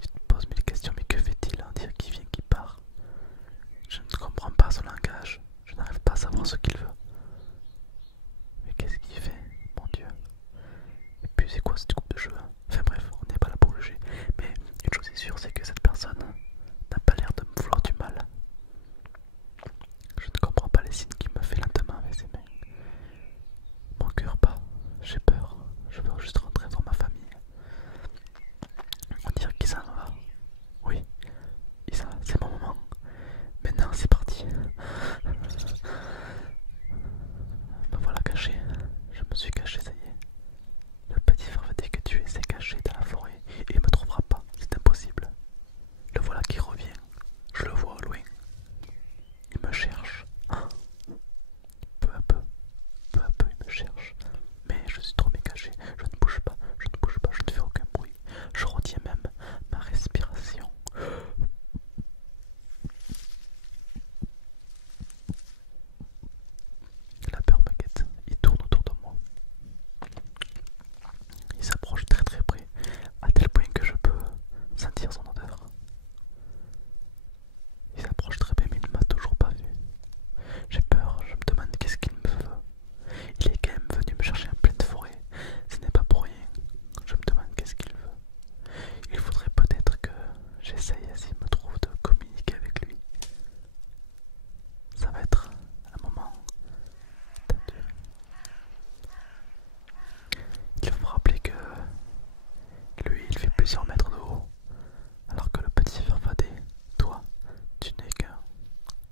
Tu te poses mille questions, mais que fait-il? On dirait qu'il vient, qu'il part. Je ne comprends pas son langage. Je n'arrive pas à savoir ce qu'il veut. Mais qu'est-ce qu'il fait, mon Dieu? Et puis c'est quoi cette coupe de cheveux? Enfin bref, on n'est pas là pour juger. Mais une chose est sûre, c'est que cette personne n'a pas l'air de me vouloir du mal. Je ne comprends pas les signes qu'il me fait lentement avec ses mains. Mon cœur bat, j'ai peur. Je veux juste rentrer voir ma famille. On dirait qu'il s'en va. Oui, c'est mon moment. Maintenant c'est parti. Me voilà caché. Je me suis caché, ça y est. Le petit farfadet que tu es s'est caché dans la forêt et il ne me trouvera pas. C'est impossible. Le voilà qui revient. Je le vois au loin. Il me cherche. Peu à peu, il me cherche. Mais je suis trop caché. Je ne bouge pas, je ne fais aucun bruit. Je retiens même ma respiration. La peur me guette. Il tourne autour de moi. Il s'approche très très près, à tel point que je peux sentir son odeur. Il s'approche très près, mais il ne m'a toujours pas vu. J'ai peur, je me demande qu'est-ce qu'il me veut. Il est quand même venu me chercher en pleine forêt. Ce n'est pas pour rien. Je me demande qu'est-ce qu'il veut. Il faudrait peut-être que j'essaye, s'il me trouve, de communiquer avec lui. Ça va être un moment tendu. Il faut me rappeler que lui, il fait plusieurs mètres de haut, alors que le petit farfadet, toi, tu n'es qu'un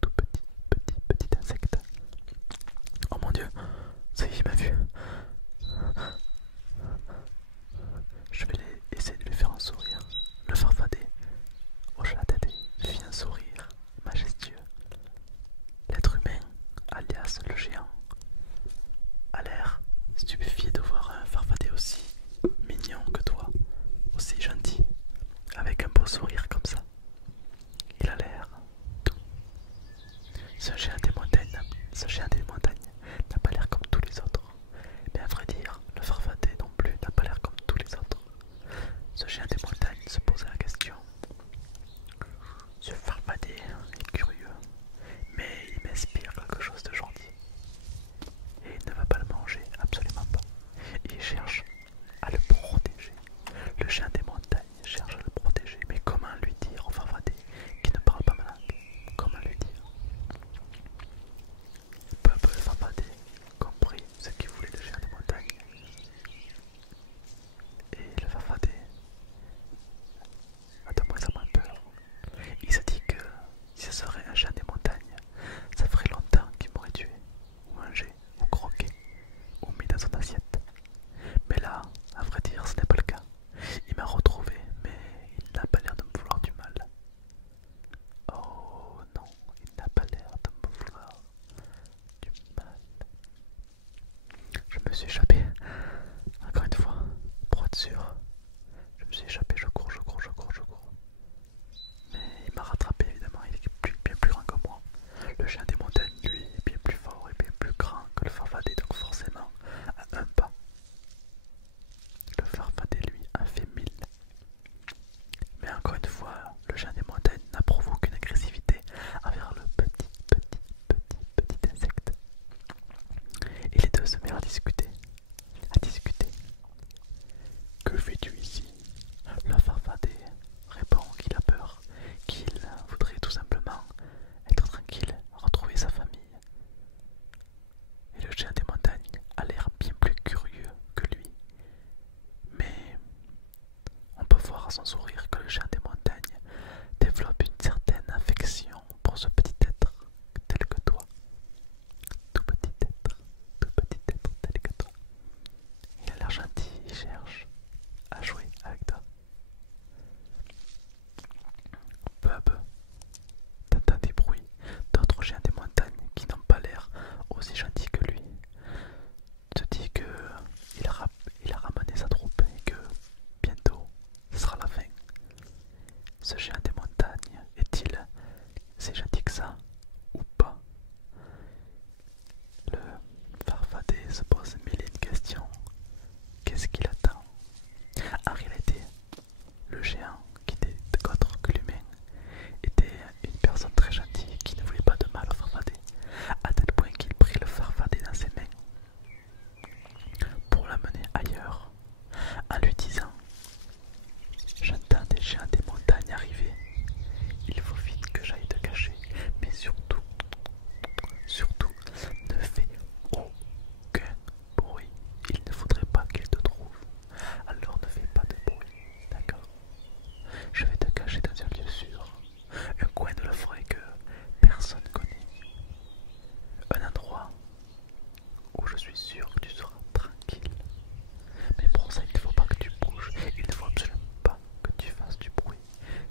tout petit insecte. Oh mon Dieu, ça y est, il m'a vu. Je vais essayer de lui faire un sourire. Le farfadet hoche la tête et fit un sourire majestueux. L'être humain, alias le géant, a l'air stupéfié de voir un farfadet aussi mignon que toi, aussi gentil, avec un beau sourire comme ça. Il a l'air doux. Ce géant des montagnes n'a pas l'air comme tous les autres. Mais à vrai dire, le farfadet non plus n'a pas l'air comme tous les autres. Ce géant des montagnes se posait la question. Ce farfadet est curieux, mais il m'inspire quelque chose de gentil. Et il ne va pas le manger, absolument pas. Il cherche à le protéger. Le géant des montagnes cherche à le protéger. Mais comment lui dire au farfadet qui ne parle pas ma langue? Comment lui dire? Peu à discuter, à discuter. Que fais-tu ici? Le farfadet répond qu'il a peur, qu'il voudrait tout simplement être tranquille, retrouver sa famille. Et le chien des montagnes a l'air bien plus curieux que lui. Mais on peut voir à son sourire que le chien des montagnes développe une certaine affection pour ce petit être tel que toi. Tout petit être tel que toi. Il a l'air gentil, il cherche à jouer avec toi. Peu à peu, t'entends des bruits d'autres chiens des montagnes qui n'ont pas l'air aussi gentils que lui. Tu te dis qu'il a ramené sa troupe et que bientôt ce sera la fin. Ce chien des montagnes est-il si gentil que ça ou pas? Le farfadet se pose mille et une questions. Qu'est-ce qu'il attend? En réalité, le géant, qui était autre que l'humain, était une personne très gentille qui ne voulait pas de mal au farfadet, à tel point qu'il prit le farfadet dans ses mains pour l'amener ailleurs, en lui disant: j'entends des géants des montagnes arriver, il faut vite que j'aille te cacher, mais surtout, ne fais aucun bruit, il ne faudrait pas qu'ils te trouvent, alors ne fais pas de bruit, d'accord? Je vais te cacher dans un lieu sûr, un coin de la forêt que personne connaît, un endroit où je suis sûr que tu seras tranquille. Mais pour ça, il ne faut pas que tu bouges, il ne faut absolument pas que tu fasses du bruit,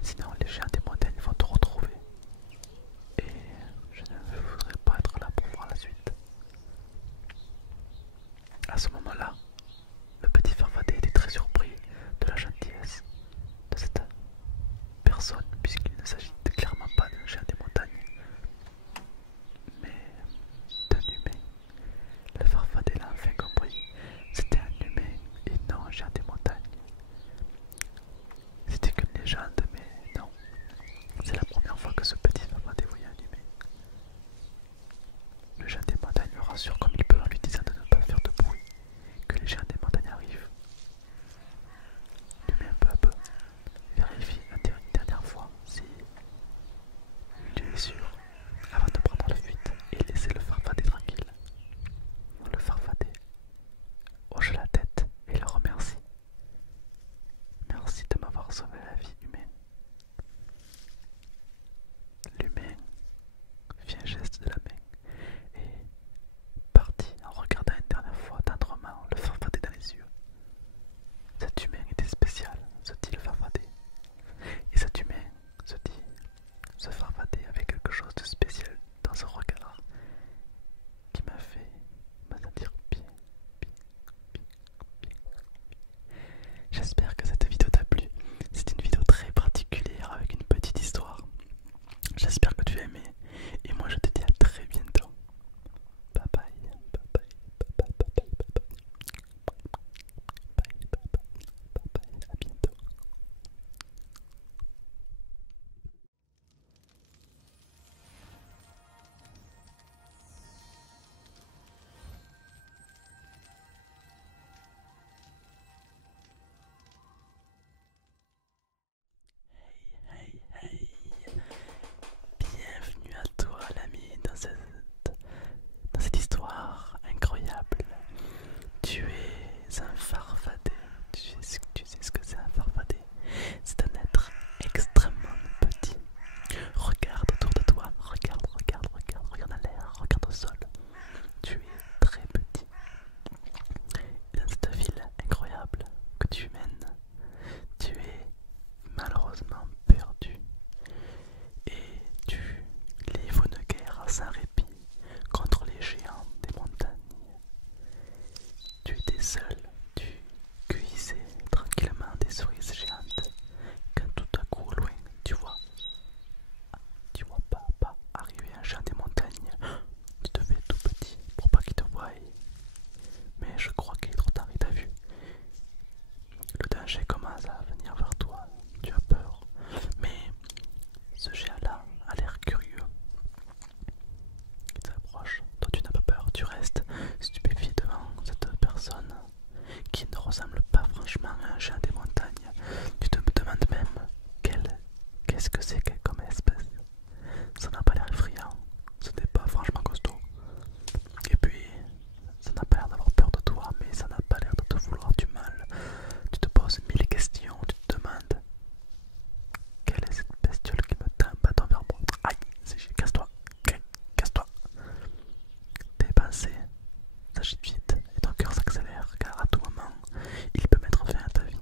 sinon les géants des montagnes vont te retrouver. Et je ne voudrais pas être là pour voir la suite. À ce moment-là, le petit farfadet était très surpris de la gentillesse de cette personne, puisqu'il ne s'agit clairement pas d'un géant des montagnes, mais d'un humain. Le farfadet l'a enfin compris, c'était un humain et non un géant des montagnes. C'était qu'une légende, mais non, c'est la première fois que ce petit farfadet voyait un humain. Le géant des montagnes le rassure comme il peut en lui disant de ne pas faire de bruit, que les géants des montagnes arrivent. L'humain peu à peu vérifie une dernière fois si tu es sûr avant de prendre la fuite et laisser le farfadet tranquille. Le farfadet hoche la tête et le remercie. Merci de m'avoir sauvé la vie, humain. L'humain fit un geste de la main et partit en regardant une dernière fois tendrement le farfadet dans les yeux. Cet humain était spécial, se dit le farfadet. Et cet humain se dit, ce farfadet avait quelque chose de spécial dans son regard qui m'a fait me sentir bien. J'espère que cette vidéo t'a plu. C'est une vidéo très particulière avec une petite histoire. J'espère que tu as aimé. Et moi je te dis à très bientôt. Bye bye, bye bye, bye bye, bye bye, bye bye. Bye bye, bye bye, à bientôt. Hey, hey, hey. Bienvenue à toi l'ami dans cette histoire incroyable. Tu es un farfadet. Tu sais ce que c'est un farfadet? C'est un être extrêmement petit. Regarde autour de toi, regarde en l'air, regarde au sol. Tu es très petit. Et dans cette ville incroyable que tu mènes, tu es malheureusement perdu. Et tu livres une guerre sans répit contre les géants des montagnes. Tu étais seul, tu cueillissais tranquillement des cerises géantes, quand tout à coup au loin, tu vois pas arriver un géant des montagnes. Tu te fais tout petit pour pas qu'il te voie. Mais je crois qu'il est trop tard, il t'a vu. Le danger commence à venir vers toi, tu as peur. Mais ce géant-là a l'air curieux. Il s'approche, toi tu n'as pas peur, tu restes stupéfié devant un chien des montagnes. Tu te demandes même qu'est-ce que c'est comme espèce. Ça n'a pas l'air effrayant, ce n'est pas franchement costaud. Et puis, ça n'a pas l'air d'avoir peur de toi, mais ça n'a pas l'air de te vouloir du mal. Tu te poses mille questions, tu te demandes quelle est cette bestiole qui me tend un bâton vers moi. Aïe, casse-toi, casse-toi. Tes pensées s'agitent vite et ton cœur s'accélère car à tout moment, il peut mettre fin à ta vie.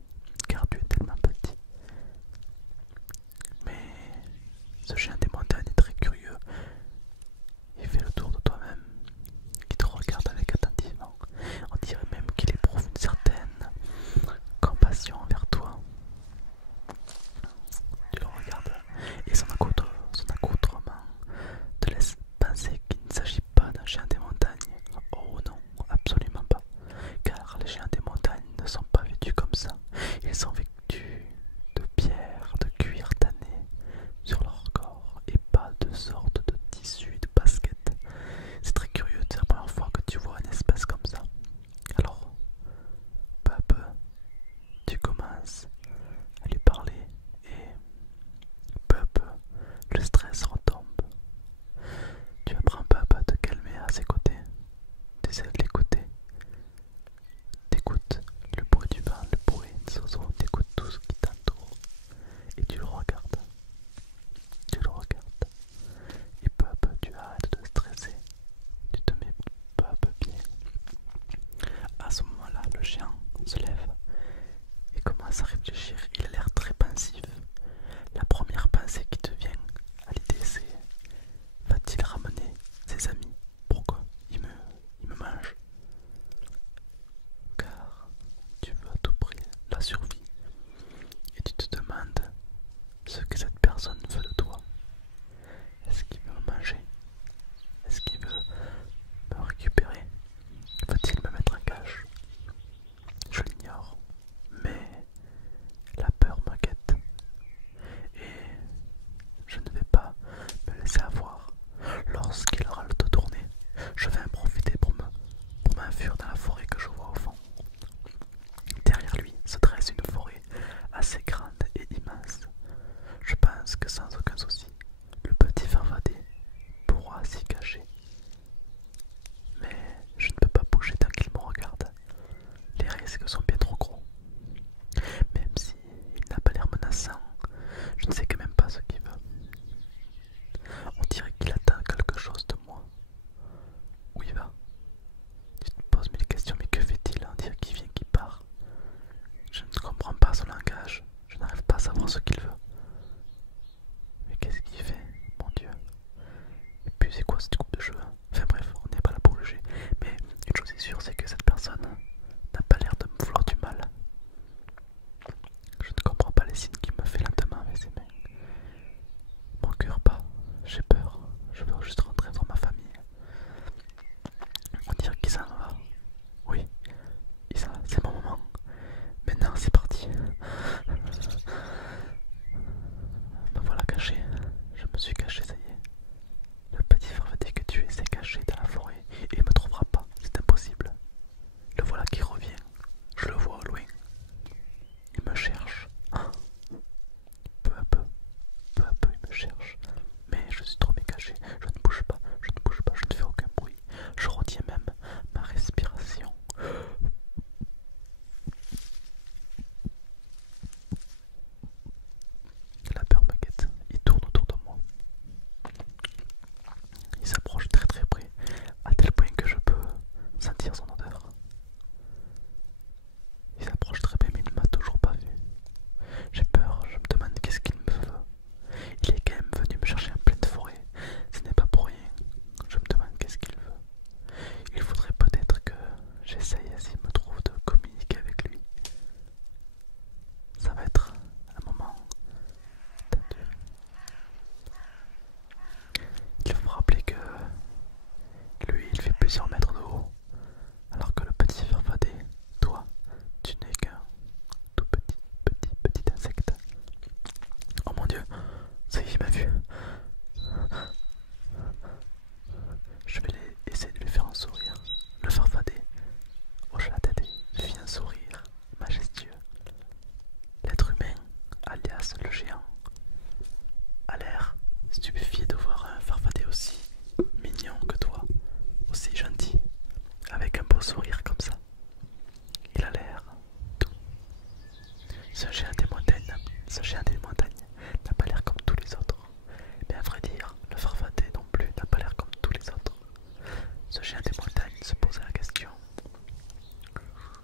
Ce chien des montagnes se posait la question.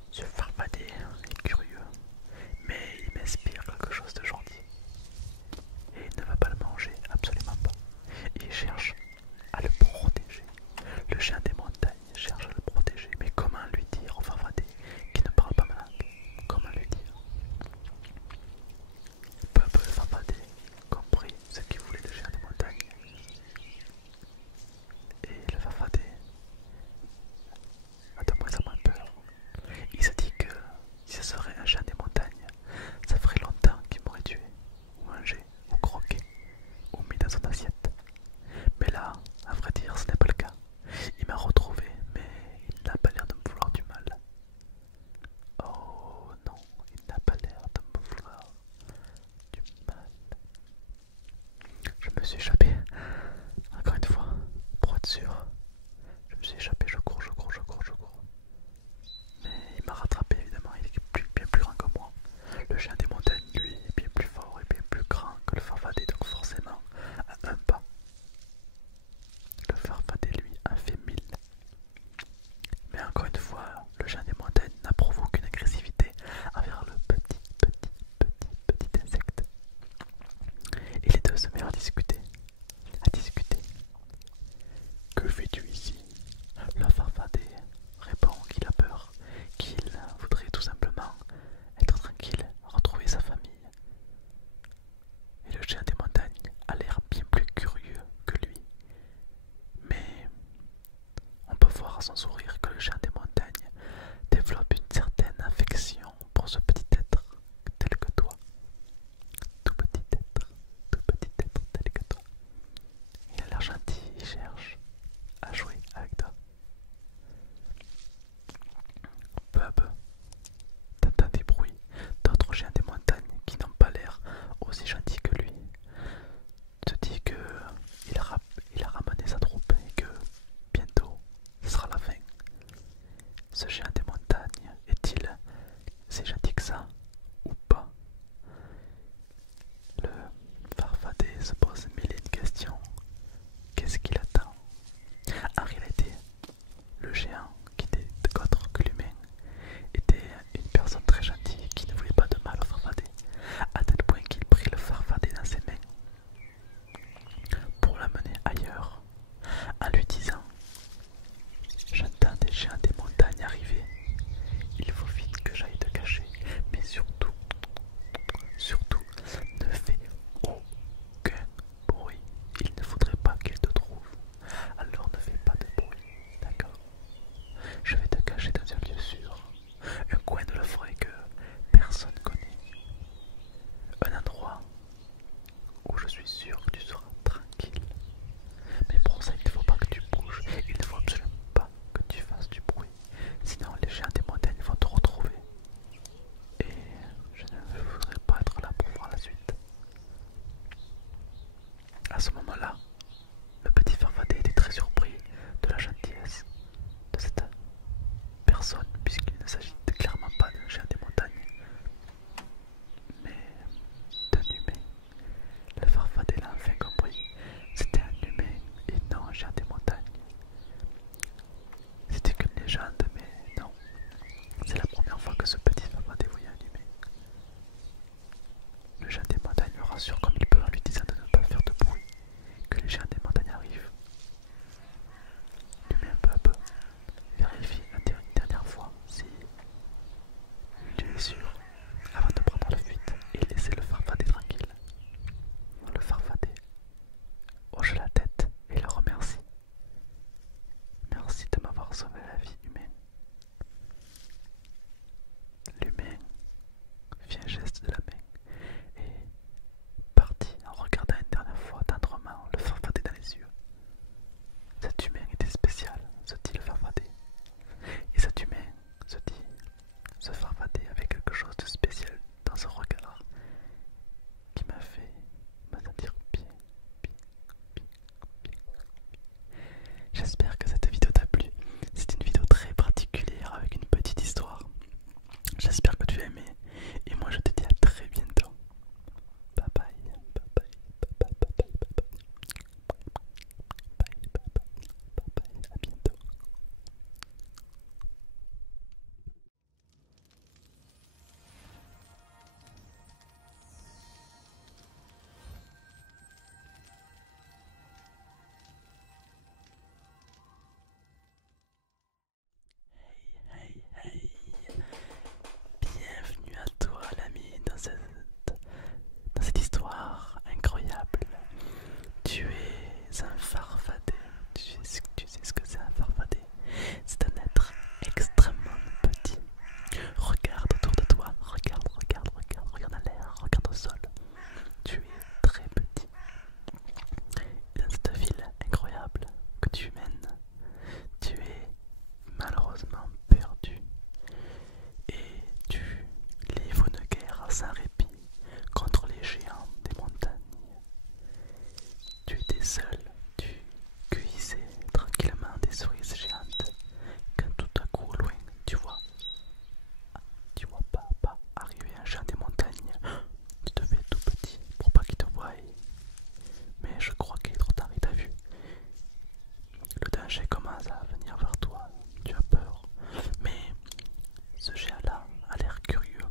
Ce farfadet est curieux, mais il m'inspire quelque chose de gentil. Et il ne va pas le manger, absolument pas. Il cherche à le protéger. Le chien des montagnes cherche à le protéger. Mais comment lui dire au farfadet qui ne parle pas ma langue? Comment lui dire? Peu à peu, le farfadet comprit ce qu'il voulait le chien des montagnes. Et le farfadet a de moins en moins peur. Il se dit que si ce serait un chien des montagnes, ça ferait longtemps qu'il m'aurait tué, ou mangé, ou croqué, ou mis dans son assiette. Mais là, à vrai dire, ce n'est pas le cas. Il m'a retrouvé, mais il n'a pas l'air de me vouloir du mal. Oh non, il n'a pas l'air de me vouloir du mal. Je me suis échappé, encore une fois, pour être sûr. Je me suis échappé, je cours. Mais il m'a rattrapé évidemment, il est bien plus grand que moi. Le chien des montagnes, lui, est bien plus fort et bien plus grand que le farfadet, donc forcément, à un pas. Le farfadet, lui, a fait 1000. Mais encore une fois, le chien des montagnes n'approuve aucune agressivité envers le petit insecte. Et les deux se mirent à discuter. Que fais-tu ici? Le farfadet répond qu'il a peur, qu'il voudrait tout simplement être tranquille, retrouver sa famille. Et le chien des montagnes a l'air bien plus curieux que lui. Mais on peut voir à son sourire que le chien des montagnes développe une certaine affection pour ce petit être tel que toi. Tout petit être tel que toi. Il a l'air gentil, il cherche à jouer avec toi. Peu à peu, t'entends des bruits d'autres chiens des montagnes qui n'ont pas l'air aussi gentils que lui. Te dit que il a ramené sa troupe et que bientôt ce sera la fin. Ce chien des montagnes est-il si gentil que ça ou pas? Le farfadet se pose mille et une questions. Qu'est-ce qu'il attend? En réalité, le géant, qui n'était autre que l'humain, était une personne très gentille qui ne voulait pas de mal au farfadet, à tel point qu'il prit le farfadet dans ses mains pour l'amener ailleurs, en lui disant: j'entends des géants des montagnes arriver, il faut vite que j'aille te cacher, mais surtout, ne fais aucun bruit, il ne faudrait pas qu'elle te trouve, alors ne fais pas de bruit, d'accord? Je vais te cacher dans un lieu sûr, un coin de la forêt que personne connaît, un endroit où je suis sûr que tu seras tranquille. Mais pour ça, il ne faut pas que tu bouges, il ne faut absolument pas que tu fasses du bruit, sinon les géants des montagnes vont te retrouver. Et je ne voudrais pas être là pour voir la suite. À ce moment-là, le petit farfadet était très surpris de la gentillesse de cette personne, puisqu'il ne s'agit clairement pas d'un géant des montagnes, mais d'un humain. Le farfadet l'a enfin compris, c'était un humain et non un géant des montagnes. C'était qu'une légende, mais non, c'est la première fois que ce petit farfadet voyait un humain. Le géant des montagnes le rassure comme il peut en lui disant de ne pas faire de bruit, que les géants des montagnes arrivent. L'humain peu à peu vérifie une dernière fois si tu es sûr avant de prendre la fuite et laisser le farfadet tranquille. Le farfadet hoche la tête et le remercie. Merci de m'avoir sauvé la vie, humain. L'humain fit un geste de la main et partit en regardant une dernière fois tendrement le farfadet dans les yeux. Cet humain était spécial, se dit le farfadet. Et cet humain, se dit, ce farfadet avait quelque chose de spécial dans son regard qui m'a fait me sentir bien. J'espère que cette vidéo t'a plu. C'est une commence à venir vers toi. Tu as peur. Mais ce géant-là a l'air curieux.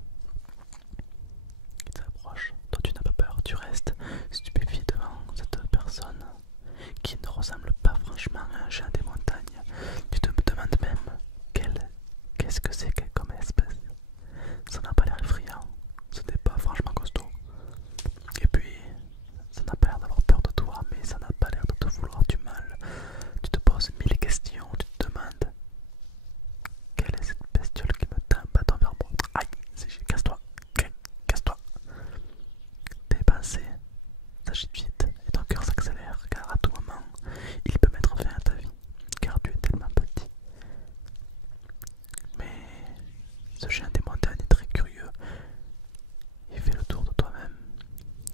Il s'approche. Toi, tu n'as pas peur. Tu restes stupéfié devant cette personne qui ne ressemble pas franchement à un géant des montagnes. Tu te demandes même qu'est-ce que c'est comme espèce. Ça n'a pas l'air effrayant. Ce n'est pas franchement costaud. Et puis, ça n'a pas l'air d'avoir peur de toi, mais ça n'a pas l'air de te vouloir du mal. Tu te poses mille questions, tu te demandes quelle est cette bestiole qui me tend un bâton vers moi. Aïe, casse-toi, casse-toi. Tes pensées s'agitent vite et ton cœur s'accélère car à tout moment, il peut mettre fin à ta vie car tu es tellement petit. Mais ce chien des montagnes est très curieux. Il fait le tour de toi-même.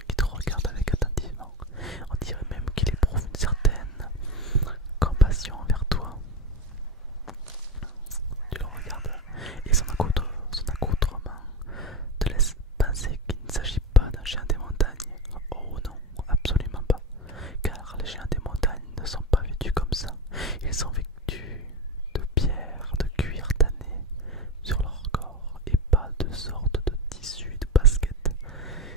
Il te regarde avec attentivement. On dirait même qu'il éprouve une certaine compassion envers toi. Tu le regardes et son accoutrement te laisse penser qu'il ne s'agit pas d'un chien des montagnes. Oh non, absolument pas. Car les chiens des montagnes ne sont pas vêtus comme ça. Ils sont vêtus de pierre, de cuir tanné sur leur corps et pas de sorte de tissu et de basket.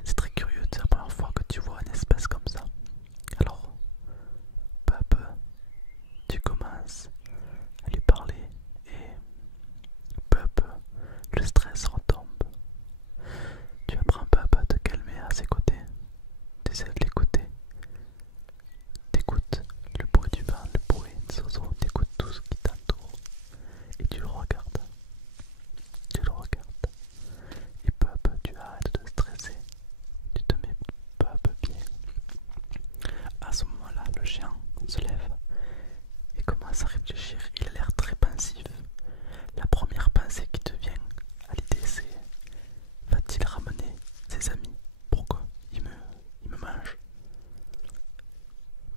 C'est très curieux, c'est la première fois que tu vois une espèce comme ça. Alors, peu à peu, tu commences à lui parler et peu à peu, le stress retombe. Tu apprends peu à peu à te calmer à ses côtés. Tu essaies de l'écouter. T'écoutes le bruit du vent, le bruit des oiseaux, t'écoutes tout ce qui t'entoure. Et tu le regardes. Tu le regardes. Et peu à peu, tu arrêtes de stresser. Tu te mets peu à peu bien. À ce moment-là, le chien se lève et commence à réfléchir. Il a l'air très pensif. La première pensée qui te vient à l'idée, c'est: va-t-il ramener ses amis? Pourquoi il me mange?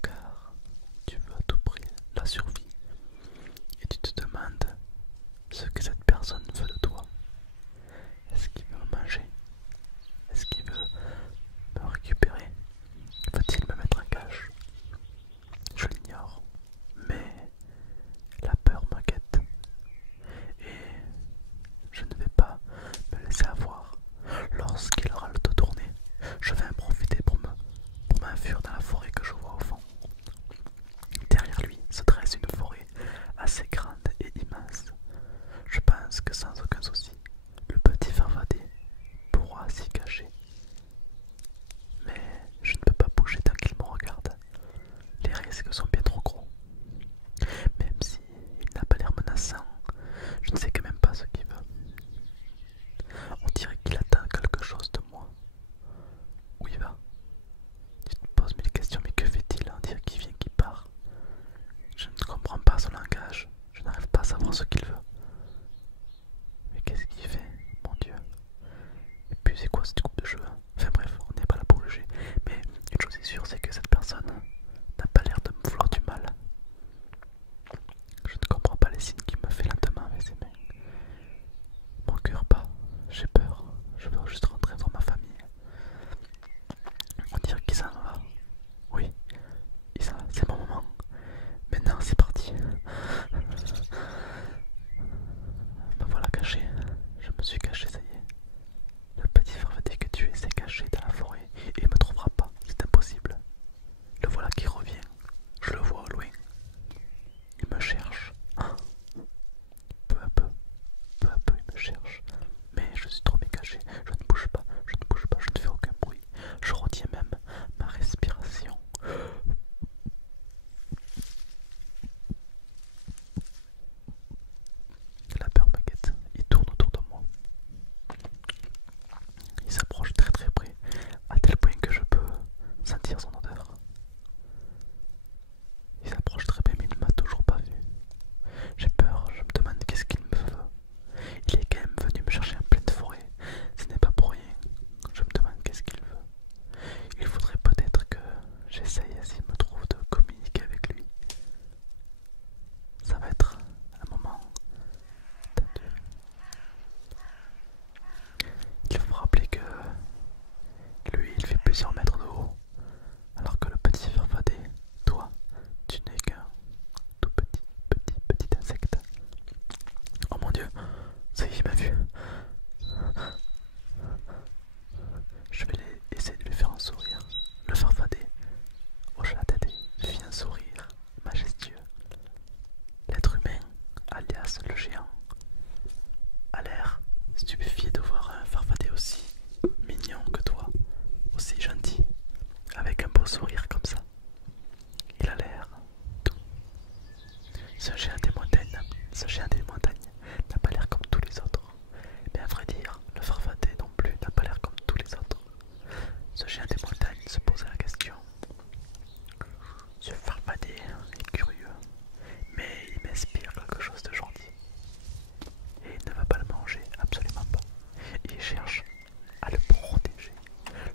Car tu veux à tout prix la survie et tu te demandes ce que cette personne veut de toi. Est-ce qu'il veut me manger? Est-ce qu'il veut me récupérer? Va-t-il me mettre en cage? Je l'ignore, mais la peur me guette et je ne vais pas me laisser avoir. Lorsqu'il aura le dos tourné, je vais en profiter pour m'enfuir dans la forêt que je vois au fond. Derrière lui se dresse une forêt assez grande et immense. Je pense que sans aucun souci, le petit farfadet pourra s'y cacher. Mais je ne peux pas bouger tant qu'il me regarde. Les risques sont bien trop gros. Même s'il n'a pas l'air menaçant, je ne sais quand même pas ce qu'il veut. On dirait qu'il attend quelque chose de moi. Où il va? Tu te poses mille questions, mais que fait-il? On dirait qu'il vient, qu'il part. Je ne comprends pas son langage. Je n'arrive pas à savoir ce qu'il veut. Mais qu'est-ce qu'il fait, mon Dieu? Et puis c'est quoi cette coupe de cheveux? Enfin bref, on n'est pas là pour juger. Mais une chose est sûre, c'est que cette personne n'a pas l'air de me vouloir du mal. Je ne comprends pas les signes qu'il me fait lentement avec ses mains. Ça y est, il m'a vu. Je vais essayer de lui faire un sourire. Le farfadet hoche la tête et fit un sourire majestueux. L'être humain, alias le géant, a l'air stupéfié de voir un farfadet aussi mignon que toi, aussi gentil, avec un beau sourire comme ça. Il a l'air doux. Ce géant des montagnes, n'a pas l'air comme tous les autres. Mais à vrai dire, le farfadet non plus n'a pas l'air comme tous les autres. Ce géant des montagnes se posait la question. Ce farfadet est curieux, mais il m'inspire quelque chose de gentil. Et il ne va pas le manger, absolument pas. Il cherche à le protéger.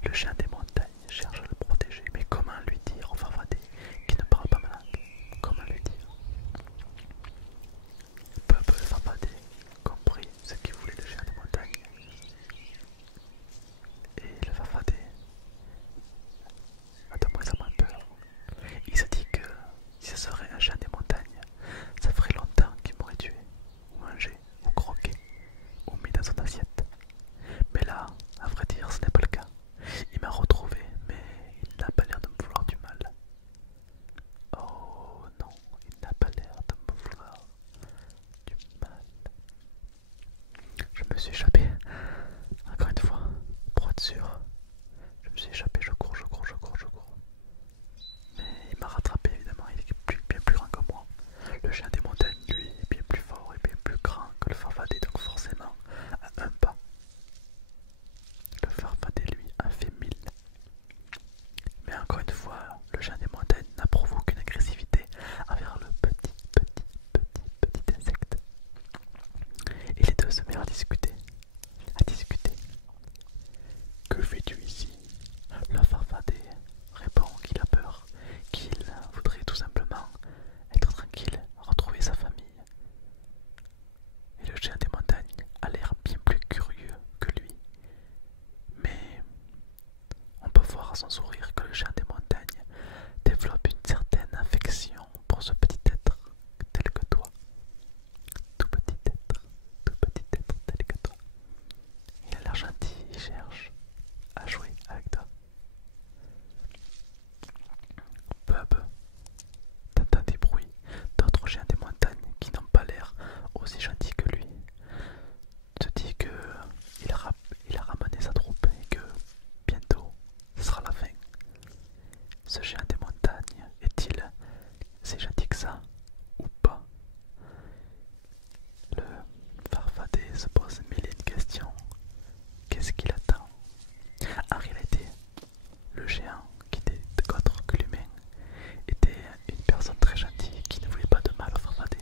Le chien des montagnes cherche à le protéger. Mais comment lui dire au farfadet qui ne parle pas ma langue? Comment lui dire? Peu à peu le farfadet comprit ce qu'il voulait le chien des montagnes. Et le farfadet a de moins en moins peur. Il se dit que si ce serait un chien des montagnes, ça ferait longtemps qu'il m'aurait tué, ou mangé, ou croqué, ou mis dans son assiette. Mais là, à vrai dire, ce n'est pas le cas. Il m'a retrouvé, mais il n'a pas l'air de me vouloir du mal. Oh non, il n'a pas l'air de me vouloir du mal. Je me suis échappé, encore une fois, pour être sûr. Je me suis échappé, je cours. Mais il m'a rattrapé évidemment, il est bien plus grand que moi. Le chien des montagnes, lui, est bien plus fort et bien plus grand que le farfadet, donc forcément, à un pas. Le farfadet, lui, en fait 1000. Mais encore une fois, le chien des montagnes n'a prouvé aucune agressivité envers le petit insecte. Et les deux se mirent à discuter. Que fais-tu ici? Le farfadet répond qu'il a peur, qu'il voudrait tout simplement être tranquille, retrouver sa famille. Et le chien des montagnes a l'air bien plus curieux que lui. Mais on peut voir à son sourire que le chien des montagnes développe une certaine affection pour ce petit être tel que toi. Tout petit être tel que toi. Il a l'air gentil, il cherche à jouer avec toi. Peu à peu, t'entends des bruits d'autres chiens des montagnes qui n'ont pas l'air aussi gentils que lui. Te dit que il a ramené sa troupe et que bientôt ce sera la fin. Ce chien des montagnes est-il si gentil que ça ou pas? Le farfadet se pose mille et une questions. Qu'est-ce qu'il attend? En réalité, le géant, qui n'était autre que l'humain, était une personne très gentille qui ne voulait pas de mal au farfadet,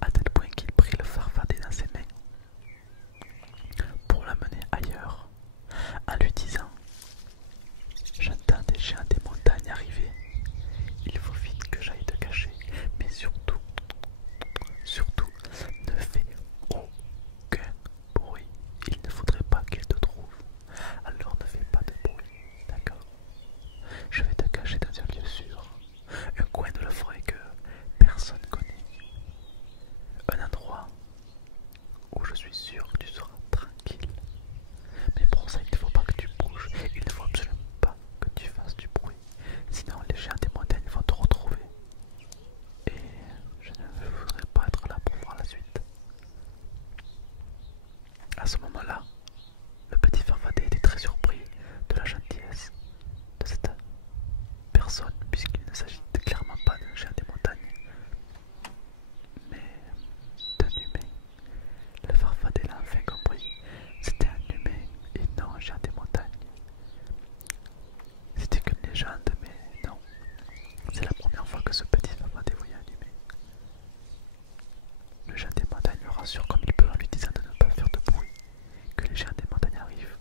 à tel point qu'il prit le farfadet dans ses mains pour l'amener ailleurs, en lui disant: j'entends des géants des montagnes arriver, il faut vite que j'aille te cacher, mais surtout, ne fais aucun bruit, il ne faudrait pas qu'il te trouve, alors ne fais pas de bruit, d'accord? Je vais te cacher dans un lieu sûr, un coin de la forêt que personne connaît, un endroit où je suis sûr que tu seras tranquille. Mais pour ça, il ne faut pas que tu bouges, il ne faut absolument pas que tu fasses du bruit, sinon les géants des montagnes vont te retrouver. Et je ne voudrais pas être là pour voir la suite. À ce moment-là, le petit farfadet était très surpris de la gentillesse de cette personne, puisqu'il ne s'agit clairement pas d'un géant des montagnes, mais d'un humain. Le farfadet l'a enfin compris, c'était un humain et non un géant des montagnes. C'était qu'une légende, mais non, c'est la première fois que ce petit farfadet voyait un humain. Le géant des montagnes le rassure comme il peut en lui disant de ne pas faire de bruit, que les géants des montagnes arrivent.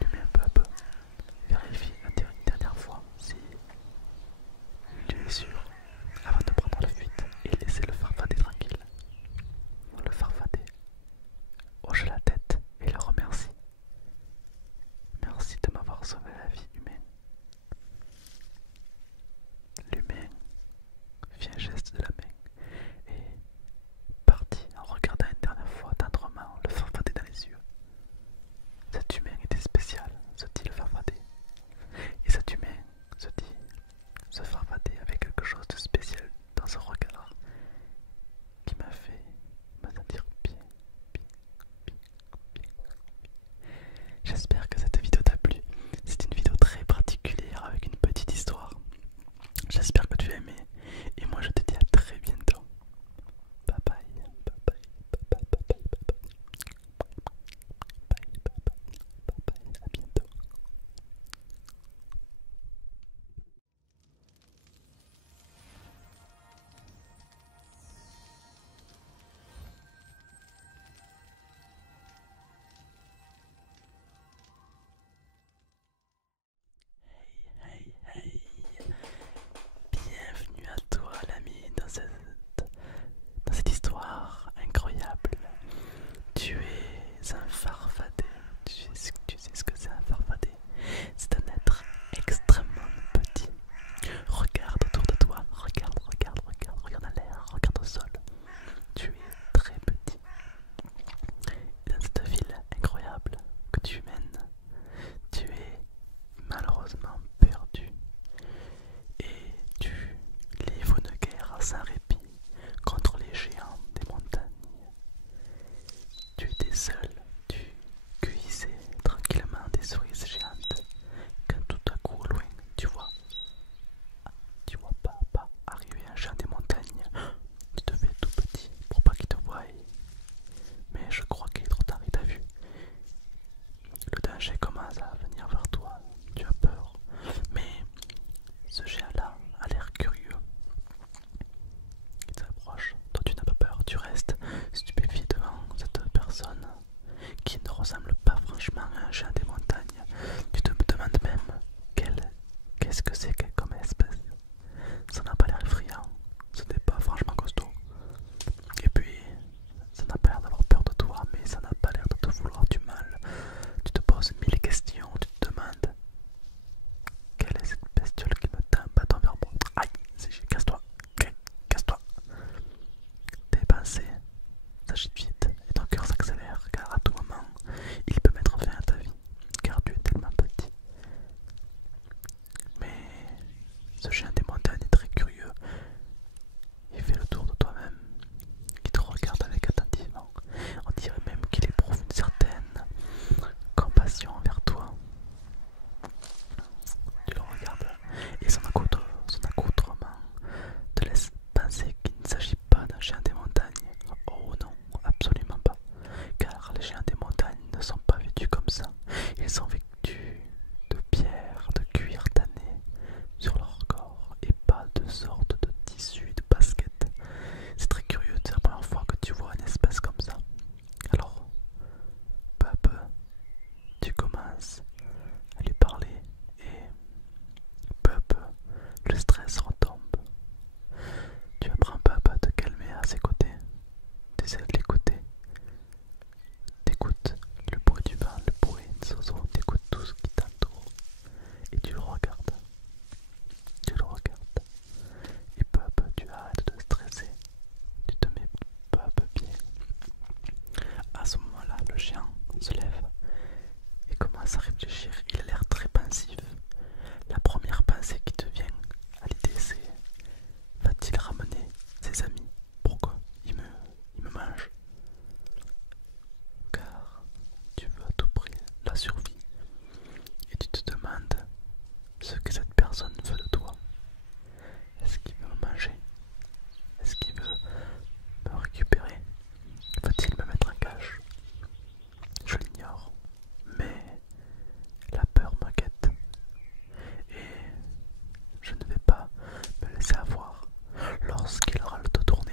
L'humain peu à peu vérifie une dernière fois si il est sûr avant de prendre la fuite et laisser le farfadet tranquille. Le farfadet hoche la tête et le remercie. Merci de m'avoir sauvé la vie, humain. L'humain fit un geste de la main et partit ses amis. Pourquoi il me mange? Car tu veux à tout prix la survie et tu te demandes ce que cette personne veut de toi. Est-ce qu'il veut me manger? Est-ce qu'il veut me récupérer? Va-t-il me mettre en cage? Je l'ignore, mais la peur me guette et je ne vais pas me laisser avoir. Lorsqu'il aura le dos tourné,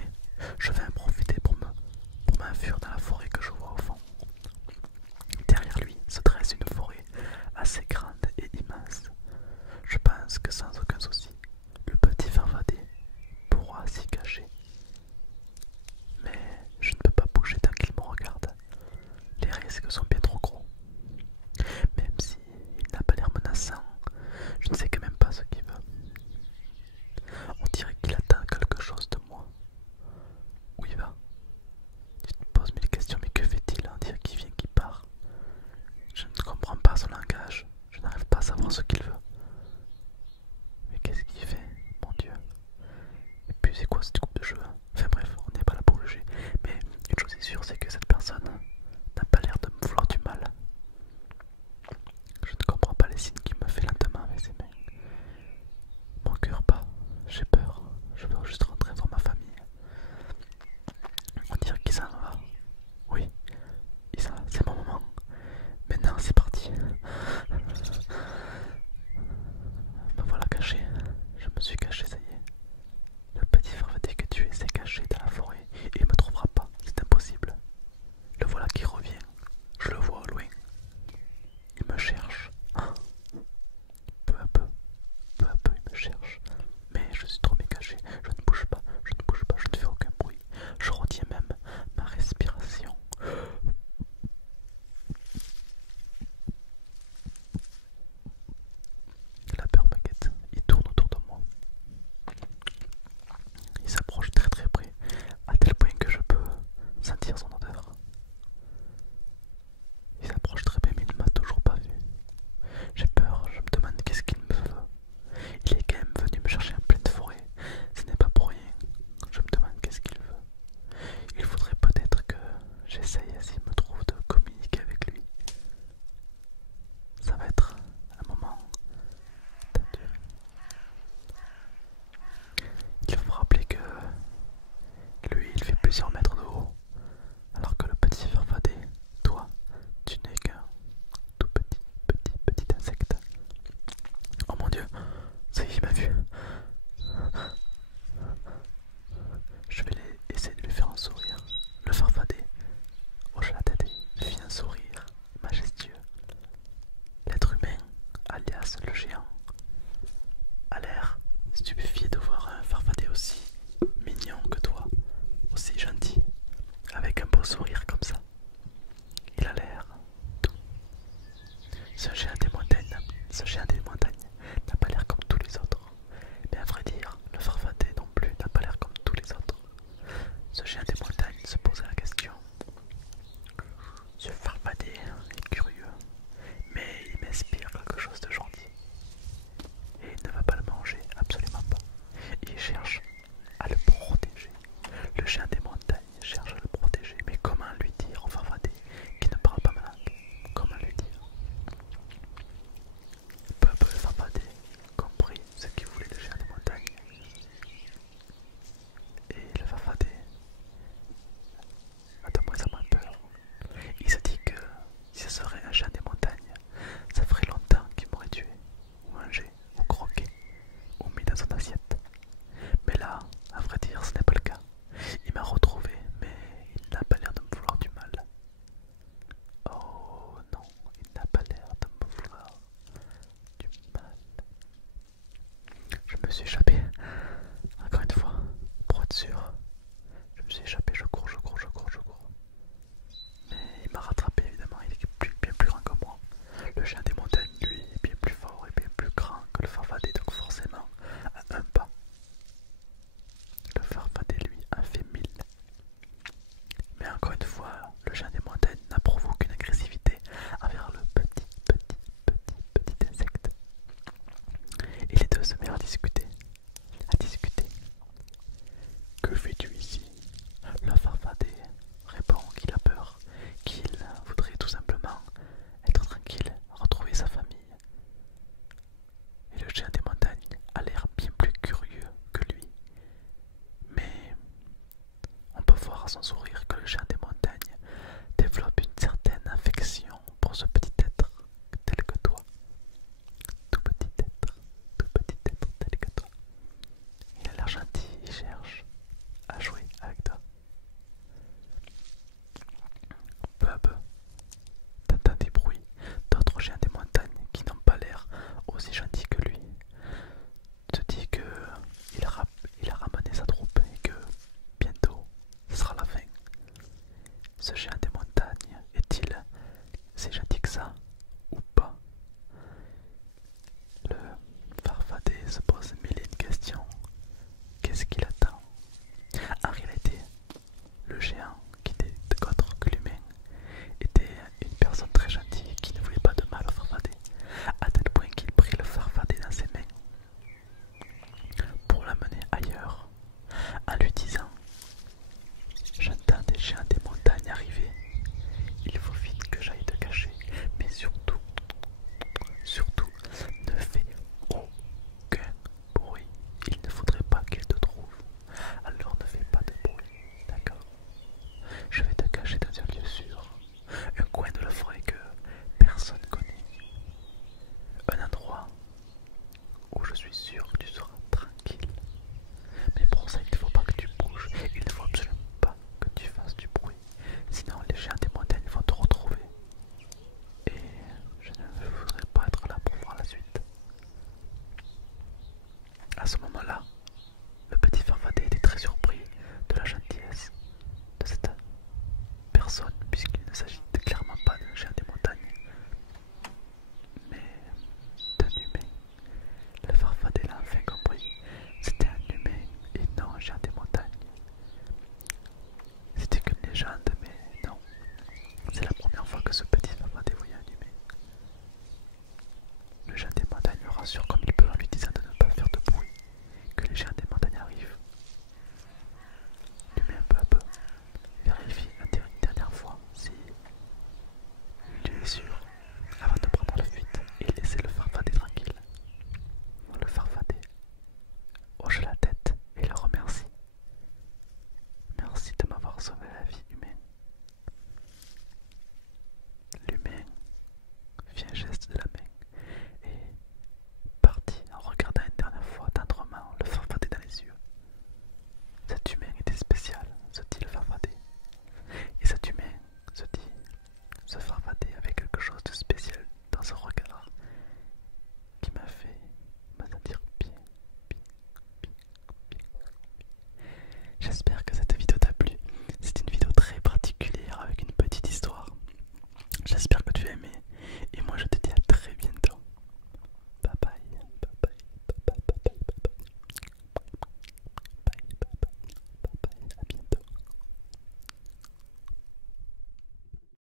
par son sourire que le géant des montagnes développe une certaine affection pour ce petit être tel que toi. Tout petit être tel que toi. Il a l'air gentil, il cherche à jouer avec toi. Peu à peu, t'entends des bruits d'autres géants des montagnes qui n'ont pas l'air aussi gentils que lui. Tu te dis que il a ramené sa troupe et que bientôt ce sera la fin. Ce géant des montagnes est-il si gentil que ça ou pas? Le farfadet se pose mille et une questions. Qu'est-ce qu'il attend? En réalité, le géant, qui n'était autre que l'humain, était une personne très gentille qui ne voulait pas de mal au farfadet, à tel point qu'il prit le farfadet dans ses mains pour l'amener ailleurs, en lui disant: j'entends des géants des montagnes arriver, il faut vite que j'aille te cacher, mais surtout, ne fais aucun bruit, il ne faudrait pas qu'il te trouve, alors ne fais pas de bruit, d'accord? Je vais te cacher dans un lieu sûr, un coin de la forêt que personne connaît, un endroit où je suis sûr que tu seras tranquille. Mais pour ça, il ne faut pas que tu bouges, il ne faut absolument pas que tu fasses du bruit, sinon les géants des montagnes vont te retrouver. Et je ne voudrais pas être là pour voir la suite. À ce moment-là, le petit farfadet était très surpris de la gentillesse de cette personne, puisqu'il ne s'agit clairement pas d'un géant des montagnes, mais d'un humain. Le farfadet l'a enfin compris. C'était un humain et non un géant des montagnes. C'était qu'une légende, mais non. C'est la première fois que ce petit farfadet voyait un humain. Le géant des montagnes le rassure comme il peut en lui disant de ne pas faire de bruit, que les géants des montagnes arrivent. L'humain peu à peu vérifie une dernière fois si il est sûr avant de prendre la fuite et laisser le farfadet tranquille. Le farfadet hoche la tête et le remercie. Merci de m'avoir sauvé la vie, humaine.